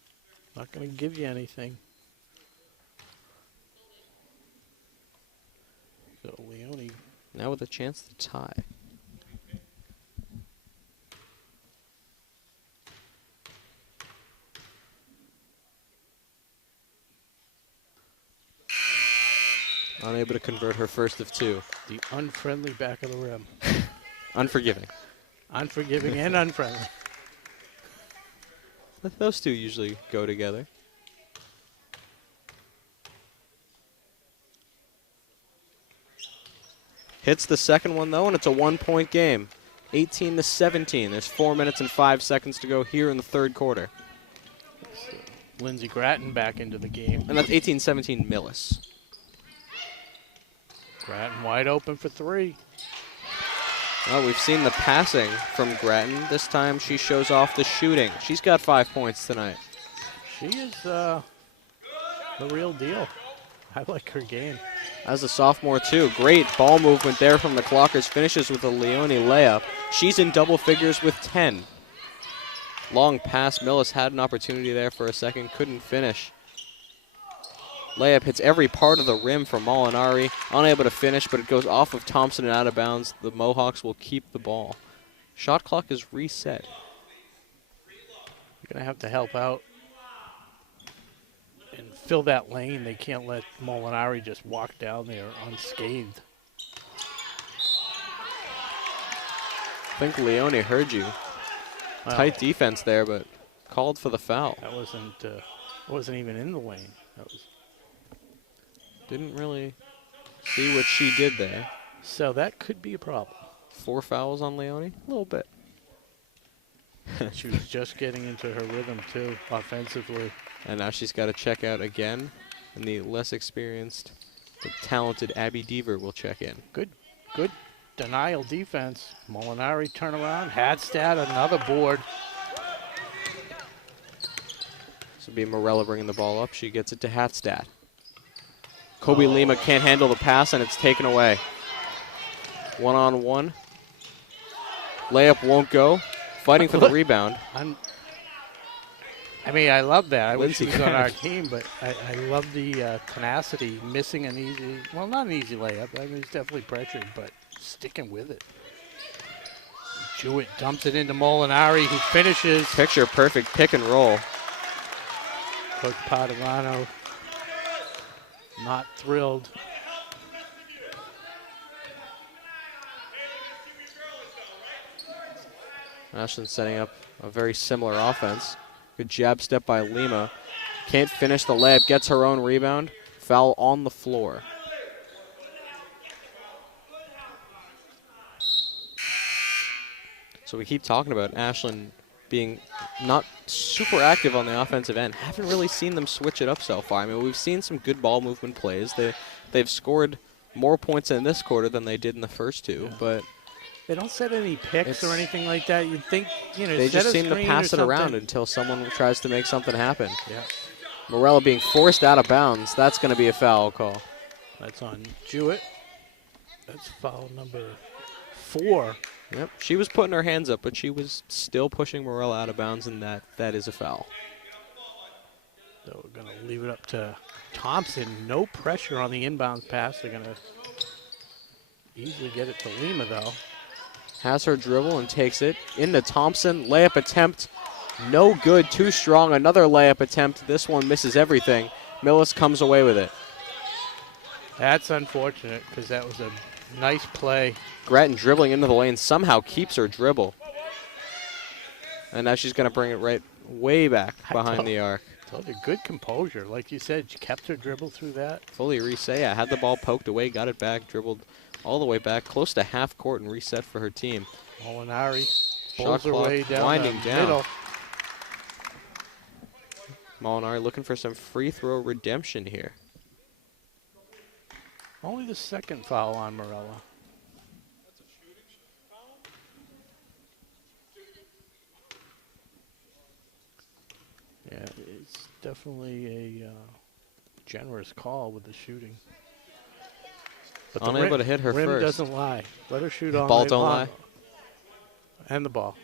Not going to give you anything. So Leone. Now with a chance to tie. Unable to convert her first of 2. The unfriendly back of the rim. Unforgiving. Unforgiving and unfriendly. Those 2 usually go together. Hits the second one, though, and it's a 1-point game. 18-17. There's 4 minutes and 5 seconds to go here in the third quarter. Lindsey Gratton back into the game. And that's 18-17 Millis. Gratton wide open for 3. Well, we've seen the passing from Gratton. This time she shows off the shooting. She's got 5 points tonight. She is the real deal. I like her game. As a sophomore, too. Great ball movement there from the Clockers. Finishes with a Leone layup. She's in double figures with 10. Long pass. Millis had an opportunity there for a second. Couldn't finish. Layup hits every part of the rim for Molinari. Unable to finish, but it goes off of Thompson and out of bounds. The Mohawks will keep the ball. Shot clock is reset. You're going to have to help out and fill that lane. They can't let Molinari just walk down there unscathed. I think Leone heard you. Wow. Tight defense there, but called for the foul. That wasn't even in the lane. That was. Didn't really see what she did there. So that could be a problem. 4 fouls on Leone? A little bit. She was just getting into her rhythm, too, offensively. And now she's got to check out again. And the less experienced, the talented Abby Deaver will check in. Good denial defense. Molinari turnaround. Hadstad, another board. This will be Morella bringing the ball up. She gets it to Hadstad. Kobe Lima can't handle the pass, and it's taken away. 1-on-1. Layup won't go. Fighting for the rebound. I love that. I wish Lindsey he was on our Grant. team, but I love the tenacity, missing an easy, well, not an easy layup. I mean, he's definitely pressured, but sticking with it. Jewett dumps it into Molinari, who finishes. Picture perfect pick and roll. Coach Padovano not thrilled. Ashland setting up a very similar offense. Good jab step by Lima. Can't finish the layup, gets her own rebound. Foul on the floor. So we keep talking about Ashland being not super active on the offensive end. Haven't really seen them switch it up so far. I mean, we've seen some good ball movement plays. They've scored more points in this quarter than they did in the first two, but they don't set any picks or anything like that. You'd think, they just seem to pass it around until someone tries to make something happen. Yeah. Morella being forced out of bounds. That's going to be a foul call. That's on Jewett. That's foul number 4. Yep, she was putting her hands up, but she was still pushing Morella out of bounds, and that is a foul. So we're going to leave it up to Thompson. No pressure on the inbounds pass. They're going to easily get it to Lima, though. Has her dribble and takes it into Thompson. Layup attempt, no good, too strong. Another layup attempt. This one misses everything. Millis comes away with it. That's unfortunate because that was a nice play. Grattan dribbling into the lane somehow keeps her dribble. And now she's going to bring it right way back behind the arc. Told you, good composure. Like you said, she kept her dribble through that. Fully reset. Yeah, had the ball poked away, got it back, dribbled all the way back, close to half court and reset for her team. Molinari Shot pulls her clock way down winding the down. middle. Molinari looking for some free throw redemption here. Only the second foul on Morella. Yeah, it's definitely a generous call with the shooting. But the Unable to hit her rim first. doesn't lie. Let her shoot all Ball night don't long. lie. And the ball.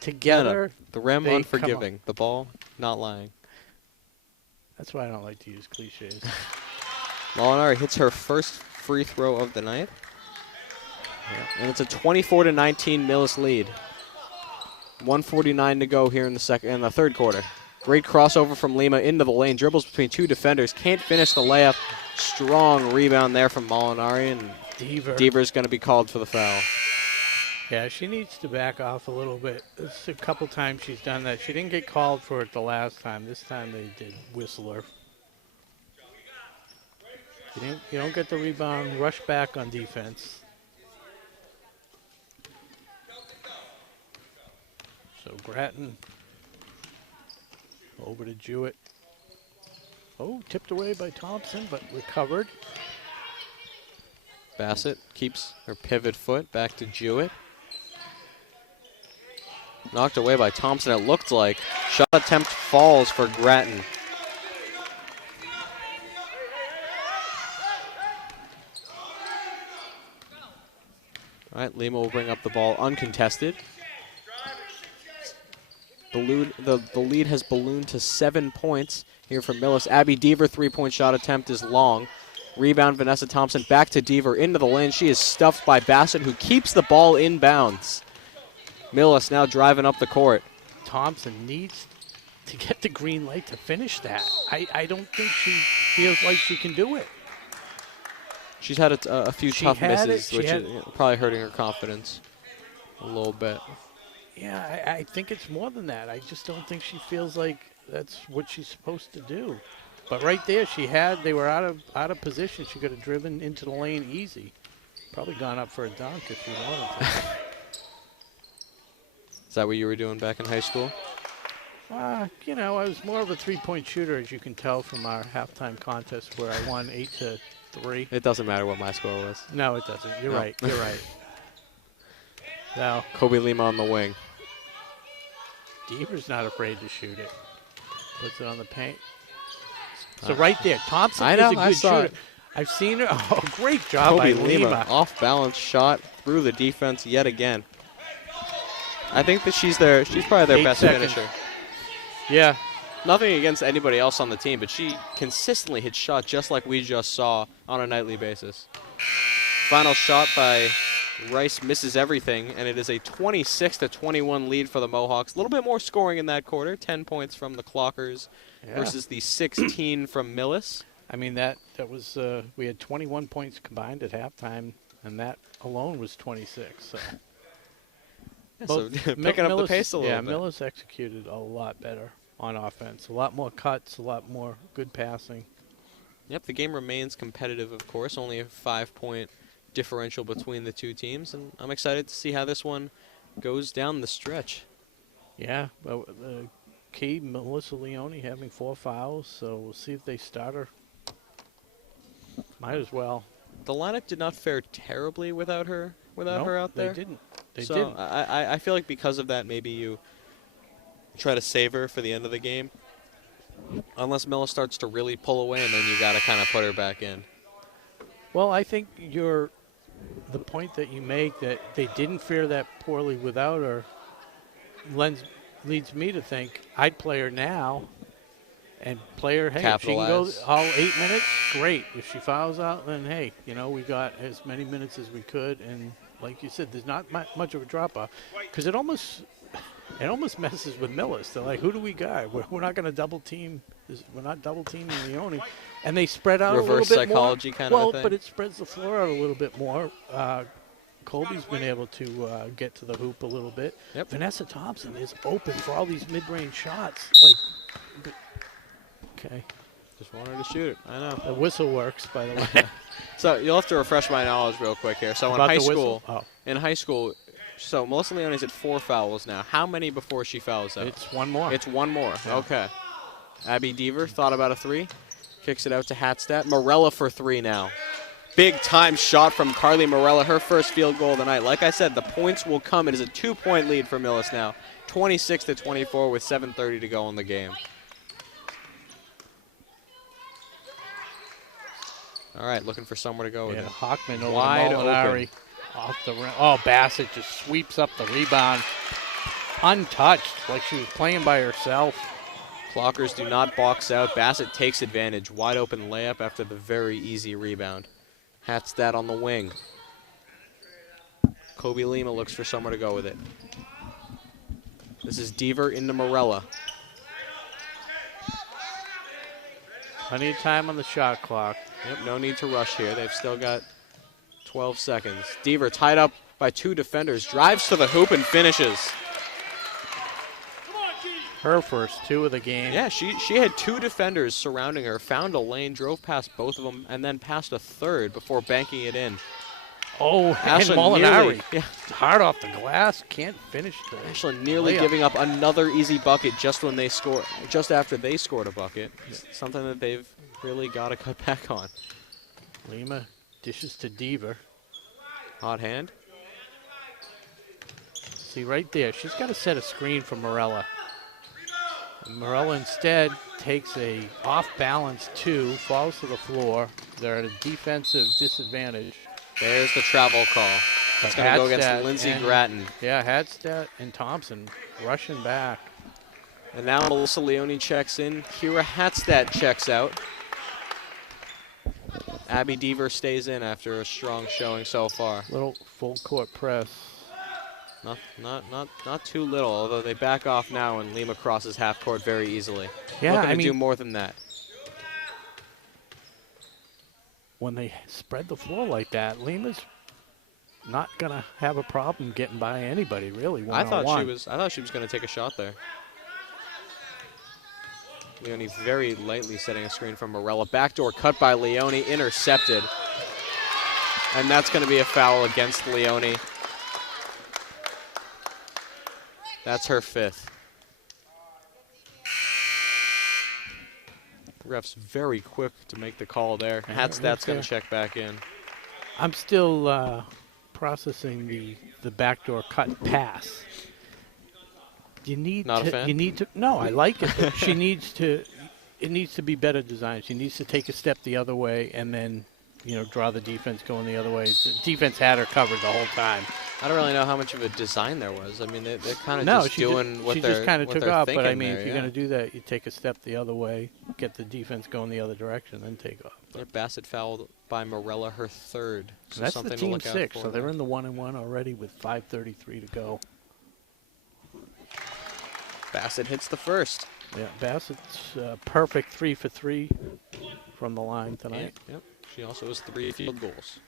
Together. The rim they unforgiving. The ball not lying. That's why I don't like to use cliches. Molinari hits her first free throw of the night. Yeah. And it's a 24-19 Millis lead. 1:49 to go here in the third quarter. Great crossover from Lima into the lane. Dribbles between two defenders. Can't finish the layup. Strong rebound there from Molinari. And Deaver's going to be called for the foul. Yeah, she needs to back off a little bit. It's a couple times she's done that. She didn't get called for it the last time. This time they did whistle her. You don't get the rebound, rush back on defense. So Grattan over to Jewett. Oh, tipped away by Thompson, but recovered. Bassett keeps her pivot foot back to Jewett. Knocked away by Thompson, it looked like. Shot attempt falls for Grattan. All right, Lima will bring up the ball uncontested. The lead has ballooned to 7 points here from Millis. Abby Deaver, three-point shot attempt is long. Rebound, Vanessa Thompson back to Deaver into the lane. She is stuffed by Bassett, who keeps the ball inbounds. Millis now driving up the court. Thompson needs to get the green light to finish that. I don't think she feels like she can do it. She's had a few tough misses, which is probably hurting her confidence a little bit. Yeah, I think it's more than that. I just don't think she feels like that's what she's supposed to do. But right there, they were out of position. She could have driven into the lane easy. Probably gone up for a dunk if she wanted to. Is that what you were doing back in high school? I was more of a three-point shooter, as you can tell from our halftime contest where I won 8-3. It doesn't matter what my score was. No, it doesn't. You're right. You're right. Now, Kobe Lima on the wing. Deaver's not afraid to shoot it. Puts it on the paint. So right there, Thompson is a good shooter. I've seen her. Oh, great job by Lima. Off-balance shot through the defense yet again. I think that she's probably their best finisher. Yeah. Nothing against anybody else on the team, but she consistently hits shots just like we just saw on a nightly basis. Final shot by Rice misses everything, and it is a 26-21 lead for the Mohawks. A little bit more scoring in that quarter, 10 points from the Clockers versus the 16 from Millis. I mean, that was we had 21 points combined at halftime, and that alone was 26. So Yeah, so picking up the pace a little bit. Yeah, Millis executed a lot better on offense. A lot more cuts, a lot more good passing. Yep, the game remains competitive, of course. Only a 5-point differential between the two teams, and I'm excited to see how this one goes down the stretch. Yeah, well, the key, Melissa Leone having 4 fouls, so we'll see if they start her. Might as well. The lineup did not fare terribly without her out there. They didn't. They so didn't. I feel like because of that, maybe you try to save her for the end of the game. Unless Millis starts to really pull away, and then you got to kind of put her back in. Well, I think the point that you make that they didn't fare that poorly without her leads me to think I'd play her now and play her. Hey, if she can go all 8 minutes, great. If she fouls out, then hey, we got as many minutes as we could. And like you said, there's not much of a drop off because it almost messes with Millis. They're like, who do we got? We're not going to double team. We're not double teaming Leone, and they spread out reverse a little bit psychology more. Kind of thing. But it spreads the floor out a little bit more. Colby's been able to get to the hoop a little bit. Yep. Vanessa Thompson is open for all these mid-range shots. Okay. Just wanted to shoot it. I know. The whistle works, by the way. So you'll have to refresh my knowledge real quick here. So About in high school, so Melissa Leone's at 4 fouls now. How many before she fouls out? It's one more. It's one more. Yeah. Okay. Abby Deaver thought about a 3. Kicks it out to Hatstadt. Morella for 3 now. Big time shot from Carly Morella, her first field goal of the night. Like I said, the points will come. It is a 2-point lead for Millis now. 26-24 with 7:30 to go in the game. All right, looking for somewhere to go with it. Hockman over Wide to Molinari. Off the rim. Oh, Bassett just sweeps up the rebound. Untouched, like she was playing by herself. Clockers do not box out. Bassett takes advantage. Wide open layup after the very easy rebound. Hatstadt on the wing. Kobe Lima looks for somewhere to go with it. This is Deaver into Morella. Plenty of time on the shot clock. Yep, no need to rush here. They've still got 12 seconds. Deaver tied up by 2 defenders. Drives to the hoop and finishes. Her first 2 of the game. Yeah, she had 2 defenders surrounding her, found a lane, drove past both of them, and then passed a third before banking it in. Oh, and Molinari. Hard off the glass, can't finish the Ashland nearly layup. giving up another easy bucket just after they scored a bucket. Something that they've really got to cut back on. Lima dishes to Deaver. Hot hand. See right there, she's got to set a screen for Morella. And Morella instead takes a off-balance 2, falls to the floor. They're at a defensive disadvantage. There's the travel call. That's going to go against Lindsey Gratton. Yeah, Hadstead and Thompson rushing back. And now Melissa Leone checks in. Kira Hatstadt checks out. Abby Deaver stays in after a strong showing so far. Little full court press. Not too little, although they back off now and Lima crosses half court very easily. Yeah, Looking to do more than that. When they spread the floor like that, Lima's not gonna have a problem getting by anybody really. I thought she was gonna take a shot there. Leone very lightly setting a screen from Morella. Backdoor cut by Leone, intercepted. And that's gonna be a foul against Leone. That's her 5th. Ref's very quick to make the call there. Hatstadt's going to check back in. I'm still processing the backdoor cut pass. Not a fan? You need to. No, I like it. But she needs to. It needs to be better designed. She needs to take a step the other way and then, draw the defense going the other way. The defense had her covered the whole time. I don't really know how much of a design there was. I mean, they're kind of just doing what they're She just kind of took off, but I mean, there, if you're going to do that, you take a step the other way, get the defense going the other direction, then take off. Bassett fouled by Morella, her 3rd. So that's something the team to look 6, out so for they're in the 1-and-1 already with 5:33 to go. Bassett hits the first. Yeah, Bassett's perfect 3 for 3 from the line tonight. Yep. She also has 3 field goals.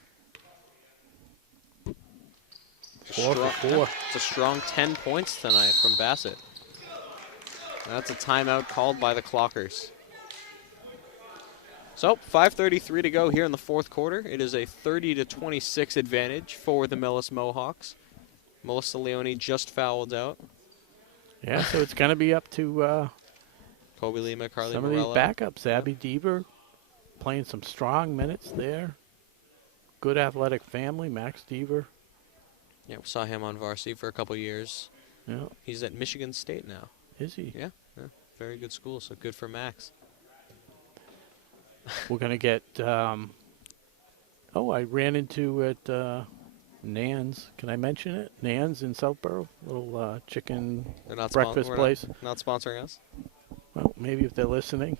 4 for 4. It's a strong 10 points tonight from Bassett. That's a timeout called by the Clockers. So 5:33 to go here in the fourth quarter. It is a 30-26 advantage for the Millis Mohawks. Melissa Leone just fouled out. Yeah, so it's going to be up to Kobe Lima, Carly some Morello. of these backups. Abby Deaver playing some strong minutes there. Good athletic family, Max Deaver. Yeah, we saw him on Varsity for a couple years. Yeah. He's at Michigan State now. Is he? Yeah, very good school, so good for Max. We're going to get, I ran into at Nan's. Can I mention it? Nan's in Southborough, little chicken breakfast place. Not sponsoring us? Well, maybe if they're listening,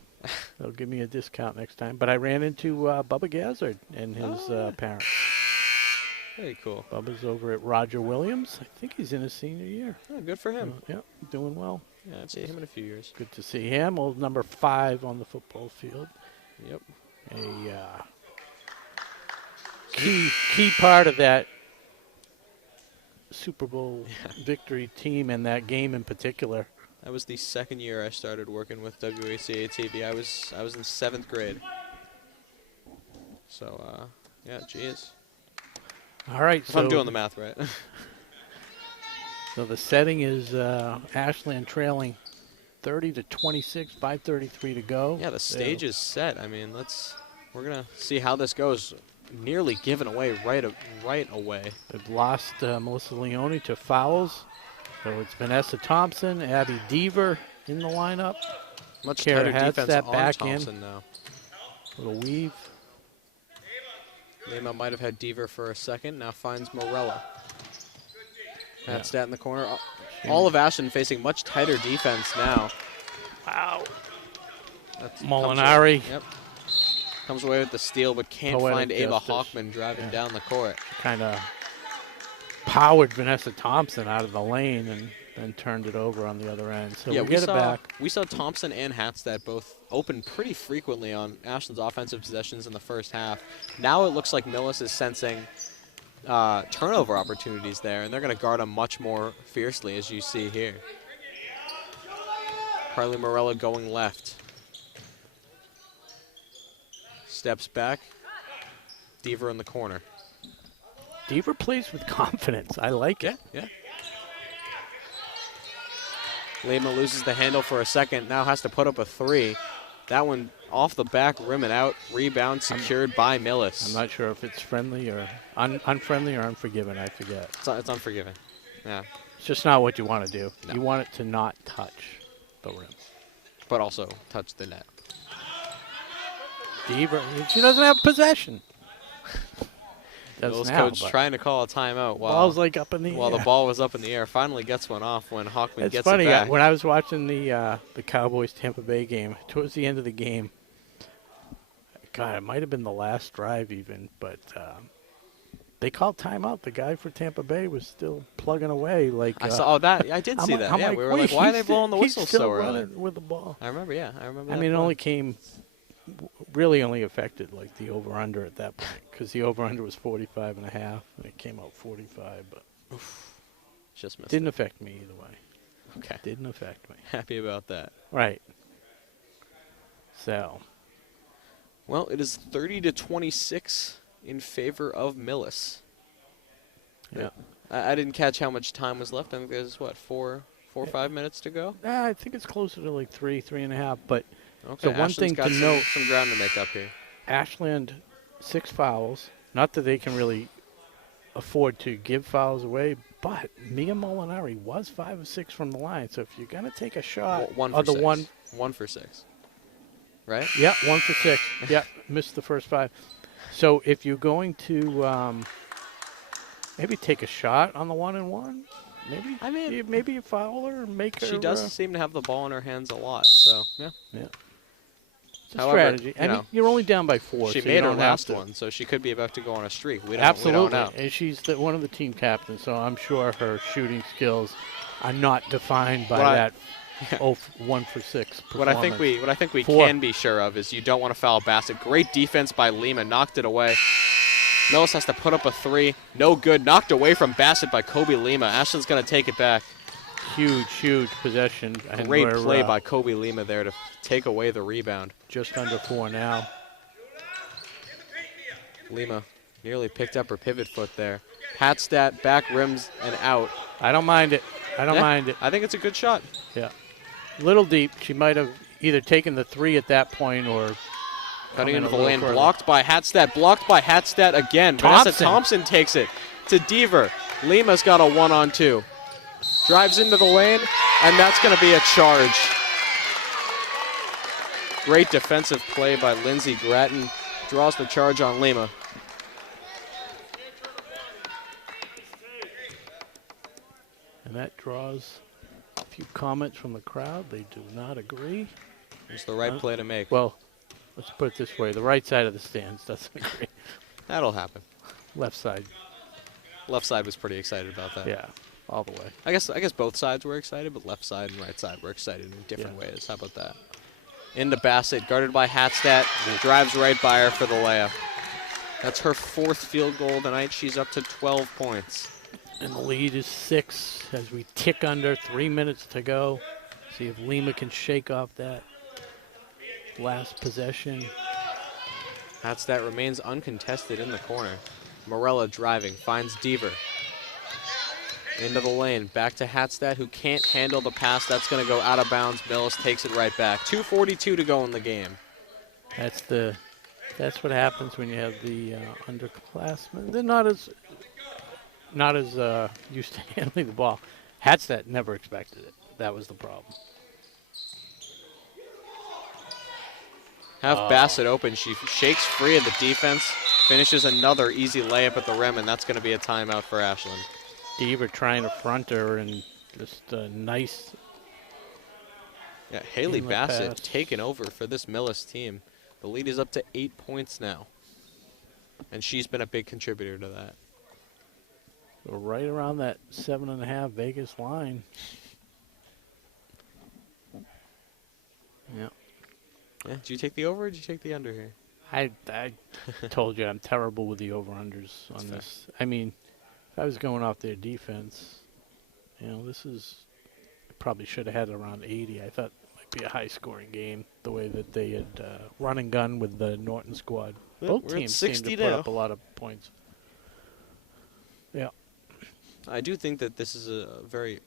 they'll give me a discount next time. But I ran into Bubba Gazzard and his parents. Very cool. Bubba's over at Roger Williams. I think he's in his senior year. Oh, good for him. Yeah, doing well. Yeah, I've seen him in a few years. Good to see him. Old number 5 on the football field. Yep. A key part of that Super Bowl victory team and that game in particular. That was the second year I started working with WACA-TV. I was in 7th grade. So, yeah, geez. All right. If I'm doing the math right. So the setting is Ashland trailing 30-26, 5:33 to go. Yeah, the stage is set. I mean, we're gonna see how this goes. Nearly given away right away. They've lost Melissa Leone to fouls. So it's Vanessa Thompson, Abby Deaver in the lineup. Much Kara tighter defense Hadstad on back Thompson in. now. Little weave. Lima might have had Deaver for a second. Now finds Morella. Hadstad in the corner. All of Ashland facing much tighter defense now. Wow. That's Molinari. Comes away with the steal, but can't find Ava justice. Hockman driving down the court. Kind of powered Vanessa Thompson out of the lane and then turned it over on the other end. So Yeah, we get it back. We saw Thompson and Hadstad both open pretty frequently on Ashland's offensive possessions in the first half. Now it looks like Millis is sensing turnover opportunities there, and they're going to guard them much more fiercely, as you see here. Carly Morella going left. Steps back. Deaver in the corner. Deaver plays with confidence. I like it. Yeah. Lima loses the handle for a second. Now has to put up a 3. That one off the back rim and out. Rebound secured by Millis. I'm not sure if it's friendly or unfriendly or unforgiving. I forget. It's unforgiving. Yeah. It's just not what you want to do. No. You want it to not touch the rim. But also touch the net. Deaver, she doesn't have possession. Millis coach trying to call a timeout while ball's like up in the while air. the ball was up in the air. Finally gets one off when Hockman It's gets funny, it back. when I was watching the Cowboys Tampa Bay game, towards the end of the game, God, it might have been the last drive even, but they called timeout. The guy for Tampa Bay was still plugging away. Like I saw that. I did see that. Yeah, we were like, why are they blowing the whistle so early? With the ball. I remember. Yeah, I remember. I that mean, it play. only came, really only affected like the over/under at that point, because the over/under was 45.5, and it came out 45, but just missed didn't it. affect me either way. Okay. Didn't affect me. Happy about that. Right. So. Well, it is 30-26 in favor of Millis. Yeah. I didn't catch how much time was left. I think there's, what, 4 or 5 minutes to go? I think it's closer to like 3.5. But Okay, the one Ashland's thing got to note, some ground to make up here. Ashland, 6 fouls. Not that they can really afford to give fouls away, but Mia Molinari was 5 of 6 from the line. So if you're going to take a shot, One or for the 6. one, 1 for 6. Right? yeah, 1 for 6. Yeah, missed the first 5. So if you're going to maybe take a shot on the 1-and-1, maybe you foul her, make her. She does seem to have the ball in her hands a lot, so yeah. Yeah. It's a However, strategy. I mean, you're only down by 4. She so you made her don't have last to. one, so she could be about to go on a streak. We don't Absolutely, know. and she's one of the team captains, so I'm sure her shooting skills are not defined by that 1 for 6 performance. What I think we can be sure of is you don't want to foul Bassett. Great defense by Lima, knocked it away. Millis has to put up a 3. No good. Knocked away from Bassett by Kobe Lima. Ashland's going to take it back. Huge possession. Great play by Kobe Lima there to take away the rebound. Just under 4 now. Lima nearly picked up her pivot foot there. Hatstat, back rims, and out. I don't mind it. I don't mind it. I think it's a good shot. Yeah. Little deep. She might have either taken the 3 at that point or cutting into the lane. Blocked by Hatstat. Blocked by Hatstat again. Vanessa Thompson takes it to Deaver. Lima's got a 1-on-2. Drives into the lane, and that's going to be a charge. Great defensive play by Lindsey Gratton. Draws the charge on Lima. And that draws a few comments from the crowd. They do not agree. It's the right play to make. Well, let's put it this way. The right side of the stands doesn't agree. That'll happen. Left side. Left side was pretty excited about that. Yeah, all the way. I guess both sides were excited, but left side and right side were excited in different ways. How about that? Into Bassett, guarded by Hatstat, and drives right by her for the layup. That's her 4th field goal tonight. She's up to 12 points. And the lead is 6 as we tick under. 3 minutes to go. See if Lima can shake off that last possession. Hatstat remains uncontested in the corner. Morella driving, finds Deaver. Into the lane, back to Hatstat, who can't handle the pass. That's going to go out of bounds. Millis takes it right back. 2:42 to go in the game. That's what happens when you have the underclassmen. They're not as used to handling the ball. Hatstat never expected it. That was the problem. Have Bassett open. She shakes free of the defense, finishes another easy layup at the rim, and that's going to be a timeout for Ashland. Deaver trying to front her and just nice. Yeah, Haley Bassett pass. taking over for this Millis team. The lead is up to 8 points now, and she's been a big contributor to that. We're right around that 7.5 Vegas line. Yeah. Yeah. Did you take the over or did you take the under here? I told you I'm terrible with the over-unders on this. I mean, if I was going off their defense, this is probably should have had around 80. I thought it might be a high-scoring game the way that they had run and gun with the Norton squad. Well, Both teams seem to put up a lot of points. Yeah. I do think that this is a very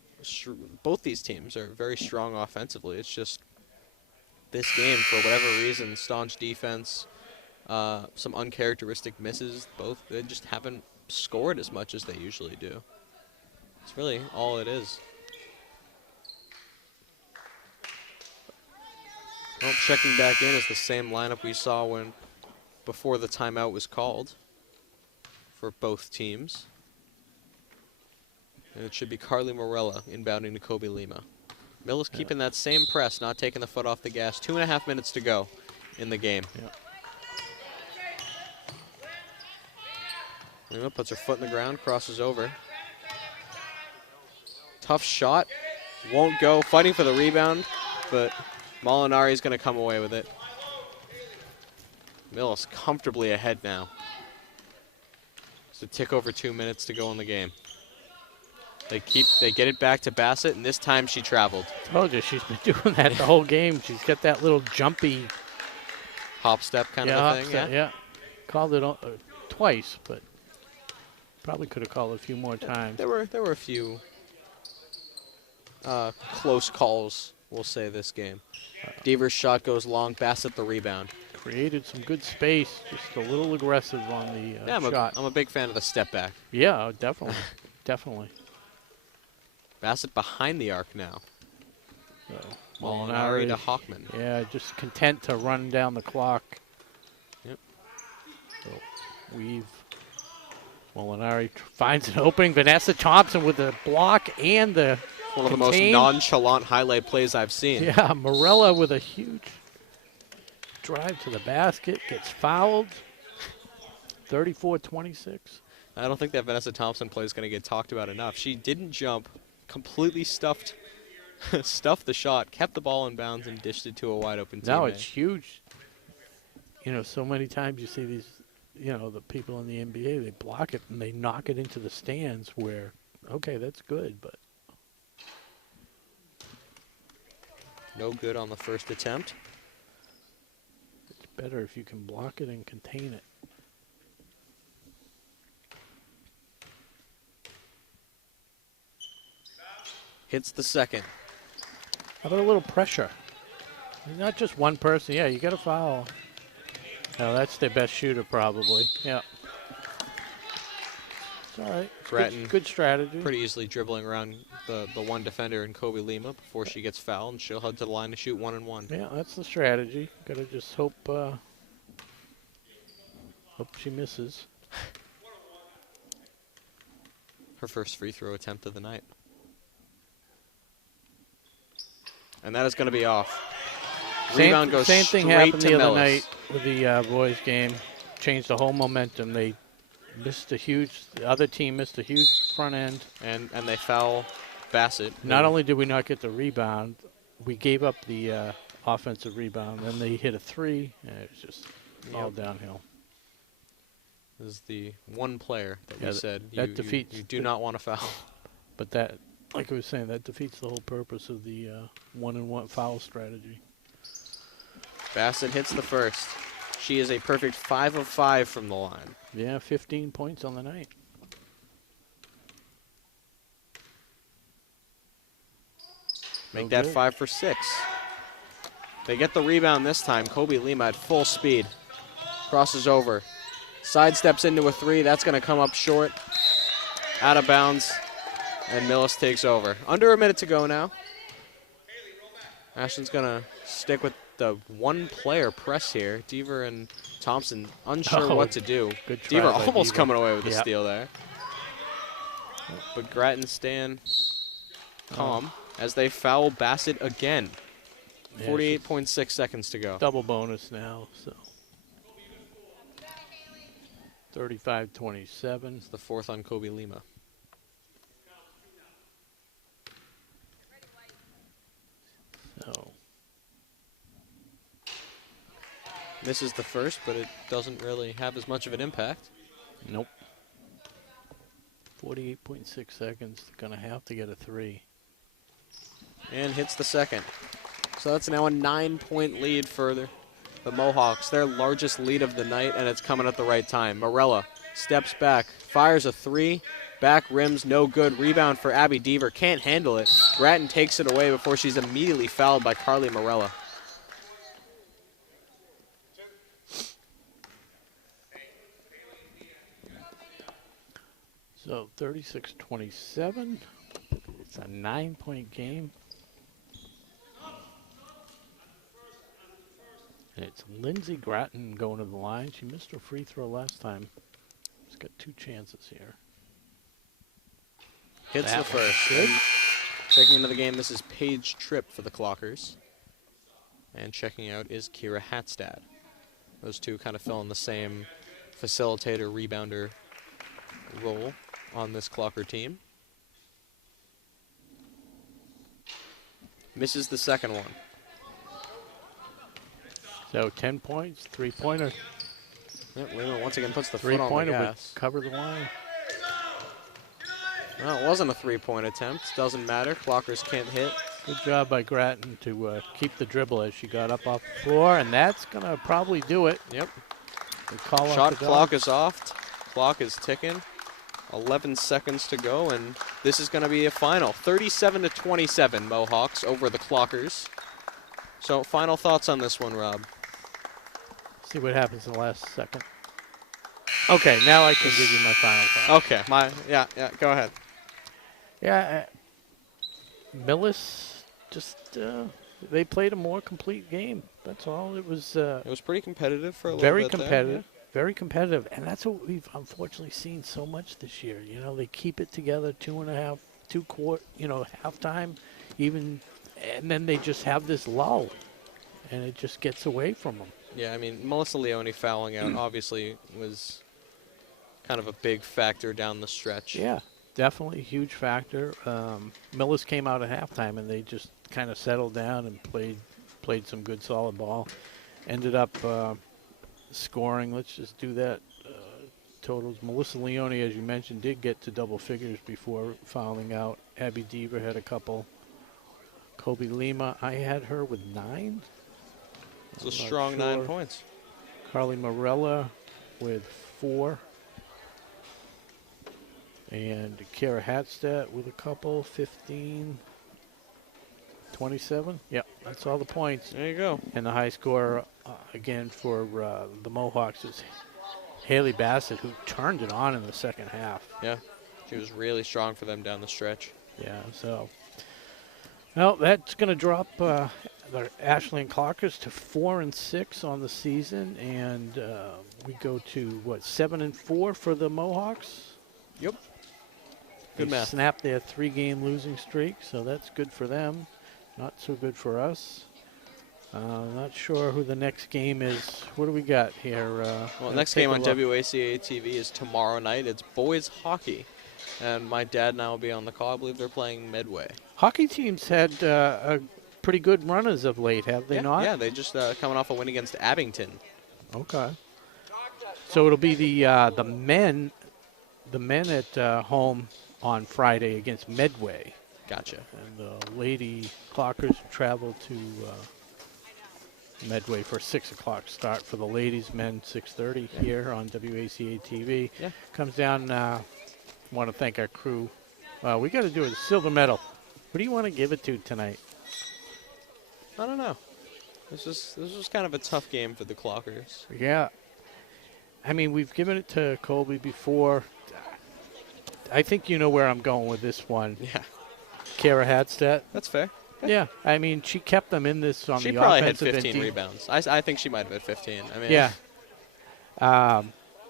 both these teams are very strong offensively. It's just this game, for whatever reason, staunch defense, some uncharacteristic misses. They just haven't scored as much as they usually do. It's really all it is. Well, checking back in is the same lineup we saw before the timeout was called for both teams. And it should be Carly Morella inbounding to Kobe Lima. Millis keeping that same press, not taking the foot off the gas. 2.5 minutes to go in the game. Lima puts her foot in the ground, crosses over. Tough shot. Won't go. Fighting for the rebound, but Molinari's going to come away with it. Millis comfortably ahead now. It's a tick over 2 minutes to go in the game. They get it back to Bassett, and this time she traveled. Told you, she's been doing that the whole game. She's got that little jumpy hop step kind of a thing. Yeah. Called it twice, but probably could have called it a few more times. There were a few close calls, we'll say, this game. Deaver's shot goes long. Bassett the rebound. Created some good space, just a little aggressive on the shot. I'm a big fan of the step back. Yeah, definitely. Definitely. Bassett behind the arc now. So, Molinari to Hockman. Yeah, just content to run down the clock. Yep. So weave. Molinari finds an opening. Vanessa Thompson with the block and the one of the most nonchalant highlight plays I've seen. Yeah, Morella with a huge drive to the basket. Gets fouled. 34-26. I don't think that Vanessa Thompson play is going to get talked about enough. She didn't jump. Completely stuffed the shot, kept the ball in bounds, and dished it to a wide open teammate. Now it's huge. So many times you see the people in the NBA, they block it and they knock it into the stands where, okay, that's good, but No good on the first attempt. it's better if you can block it and contain it. Hits the second. How about a little pressure? Not just one person. Yeah, you got to foul. No, that's their best shooter probably. Yeah. It's all right. It's Grattan good strategy. Pretty easily dribbling around the one defender in Kobe Lima before she gets fouled, and she'll head to the line to shoot 1-1. Yeah, that's the strategy. Got to just hope she misses. Her first free throw attempt of the night. And that is going to be off. Rebound goes same thing straight happened to the other Millis. night with the boys game. Changed the whole momentum. They missed the other team missed a huge front end. And they foul Bassett. Not only did we not get the rebound, we gave up the offensive rebound. Then they hit a three, and it was just all downhill. This is the one player that Yeah, we said that defeats you do not want to foul. But that, like I was saying, that defeats the whole purpose of the one-and-one foul strategy. Bassett hits the first. She is a perfect 5 of 5 from the line. Yeah, 15 points on the night. Make that 5 for 6. They get the rebound this time. Kobe Lima at full speed. Crosses over. Sidesteps into a three. That's going to come up short. Out of bounds. And Millis takes over. Under a minute to go now. Ashton's going to stick with the one-player press here. Deaver and Thompson unsure what to do. Good try Deaver by almost Deaver. coming away with the Yep. steal there. But Grattan staying calm as they foul Bassett again. Yeah, 48.6 seconds to go. double bonus now, so 35-27. It's the fourth on Kobe Lima. So Misses the first, but it doesn't really have as much of an impact. nope. 48.6 seconds. Gonna have to get a three. And hits the second. So that's now a 9-point lead for the Mohawks. Their largest lead of the night, and it's coming at the right time. Morella steps back, fires a three. Back rims, no good. Rebound for Abby Deaver. Can't handle it. Grattan takes it away before she's immediately fouled by Carly Morella. So 36-27. It's a 9-point game. And it's Lindsey Grattan going to the line. She missed her free throw last time. She's got two chances here. Hits That the was first. good. Checking into the game, this is Paige Tripp for the Clockers. And checking out is Kira Hatstad. Those two kind of fill in the same facilitator, rebounder role on this Clocker team. Misses the second one. So 10 points, three-pointer. Yep, Lima once again puts the foot on the Three-pointer would gas. cover the line. Well, it wasn't a three-point attempt. Doesn't matter. Clockers can't hit. Good job by Grattan to keep the dribble as she got up off the floor, and that's going to probably do it. Yep. They call off Shot the clock dogs. is off. Clock is ticking. 11 seconds to go, and this is going to be a final. 37-27 Mohawks over the Clockers. So, final thoughts on this one, Rob? See what happens in the last second. Okay, now I can give you my final thought. Okay, yeah, go ahead. Yeah, Millis just they played a more complete game. That's all. It was It was pretty competitive for a little very bit competitive, very competitive, and that's what we've unfortunately seen so much this year. You know, they keep it together, halftime, even, and then they just have this lull, and it just gets away from them. Yeah, I mean, Melissa Leone fouling out obviously was kind of a big factor down the stretch. Yeah, definitely a huge factor. Millis came out at halftime, and they just kind of settled down and played some good, solid ball. Ended up scoring. Let's just do that. totals. Melissa Leone, as you mentioned, did get to double figures before fouling out. Abby Deaver had a couple. Kobe Lima, I had her with 9. It's a strong 9 points. Carly Morella with 4. And Kara Hatstedt with a couple, 15, 27. Yep, that's all the points. There you go. And the high score, again, for the Mohawks is Haley Bassett, who turned it on in the second half. Yeah, she was really strong for them down the stretch. Yeah, so. Well, that's going to drop the Ashland Clockers to 4-6 on the season. And we go to, what, 7-4 for the Mohawks? Yep. They Good math. snapped their 3-game losing streak, so that's good for them. Not so good for us. Not sure who the next game is. What do we got here? Well, next game on WACA-TV is tomorrow night. It's boys hockey. And my dad and I will be on the call. I believe they're playing Medway. Hockey teams had a pretty good run as of late, have they not? Yeah, they just coming off a win against Abington. Okay. So it'll be the men at home on Friday against Medway. Gotcha. And the lady Clockers travel to Medway for a 6 o'clock start for the ladies. Men 6:30 here on WACA-TV. Yeah. Comes down. Want to thank our crew. We got to do a silver medal. Who do you want to give it to tonight? I don't know. This was kind of a tough game for the Clockers. Yeah. I mean, we've given it to Colby before. I think you know where I'm going with this one. Yeah. Kara Hadstedt. That's fair. Yeah. I mean, she kept them in this on She the probably had offensive 15 rebounds. I think she might have had 15. I mean, yeah.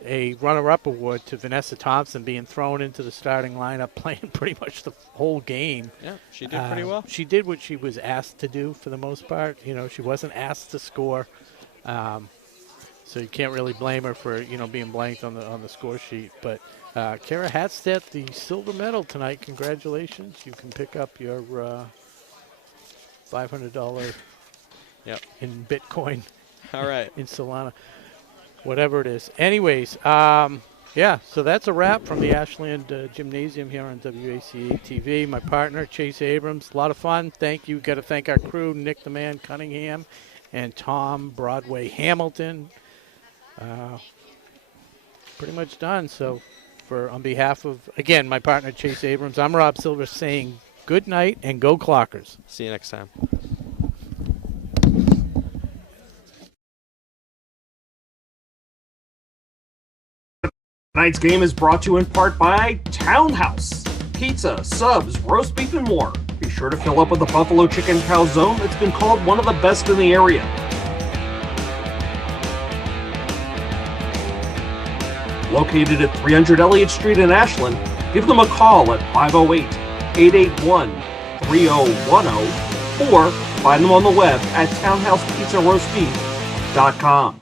A runner-up award to Vanessa Thompson being thrown into the starting lineup, playing pretty much the whole game. Yeah, she did pretty well. She did what she was asked to do for the most part. You know, she wasn't asked to score. So you can't really blame her for, being blanked on the score sheet. But Kara Hadstedt, the silver medal tonight. Congratulations. You can pick up your $500 in Bitcoin. All right. In Solana. Whatever it is. Anyways, so that's a wrap from the Ashland Gymnasium here on WACA-TV. My partner, Chase Abrams. A lot of fun. Thank you. Got to thank our crew, Nick the Man Cunningham and Tom Broadway Hamilton. Pretty much done. So on behalf of, again, my partner, Chase Abrams, I'm Rob Silver saying good night and go Clockers. See you next time. Tonight's game is brought to you in part by Townhouse. Pizza, subs, roast beef, and more. Be sure to fill up with the buffalo chicken calzone that's been called one of the best in the area. Located at 300 Elliott Street in Ashland, give them a call at 508-881-3010 or find them on the web at townhousepizzaroastbeef.com.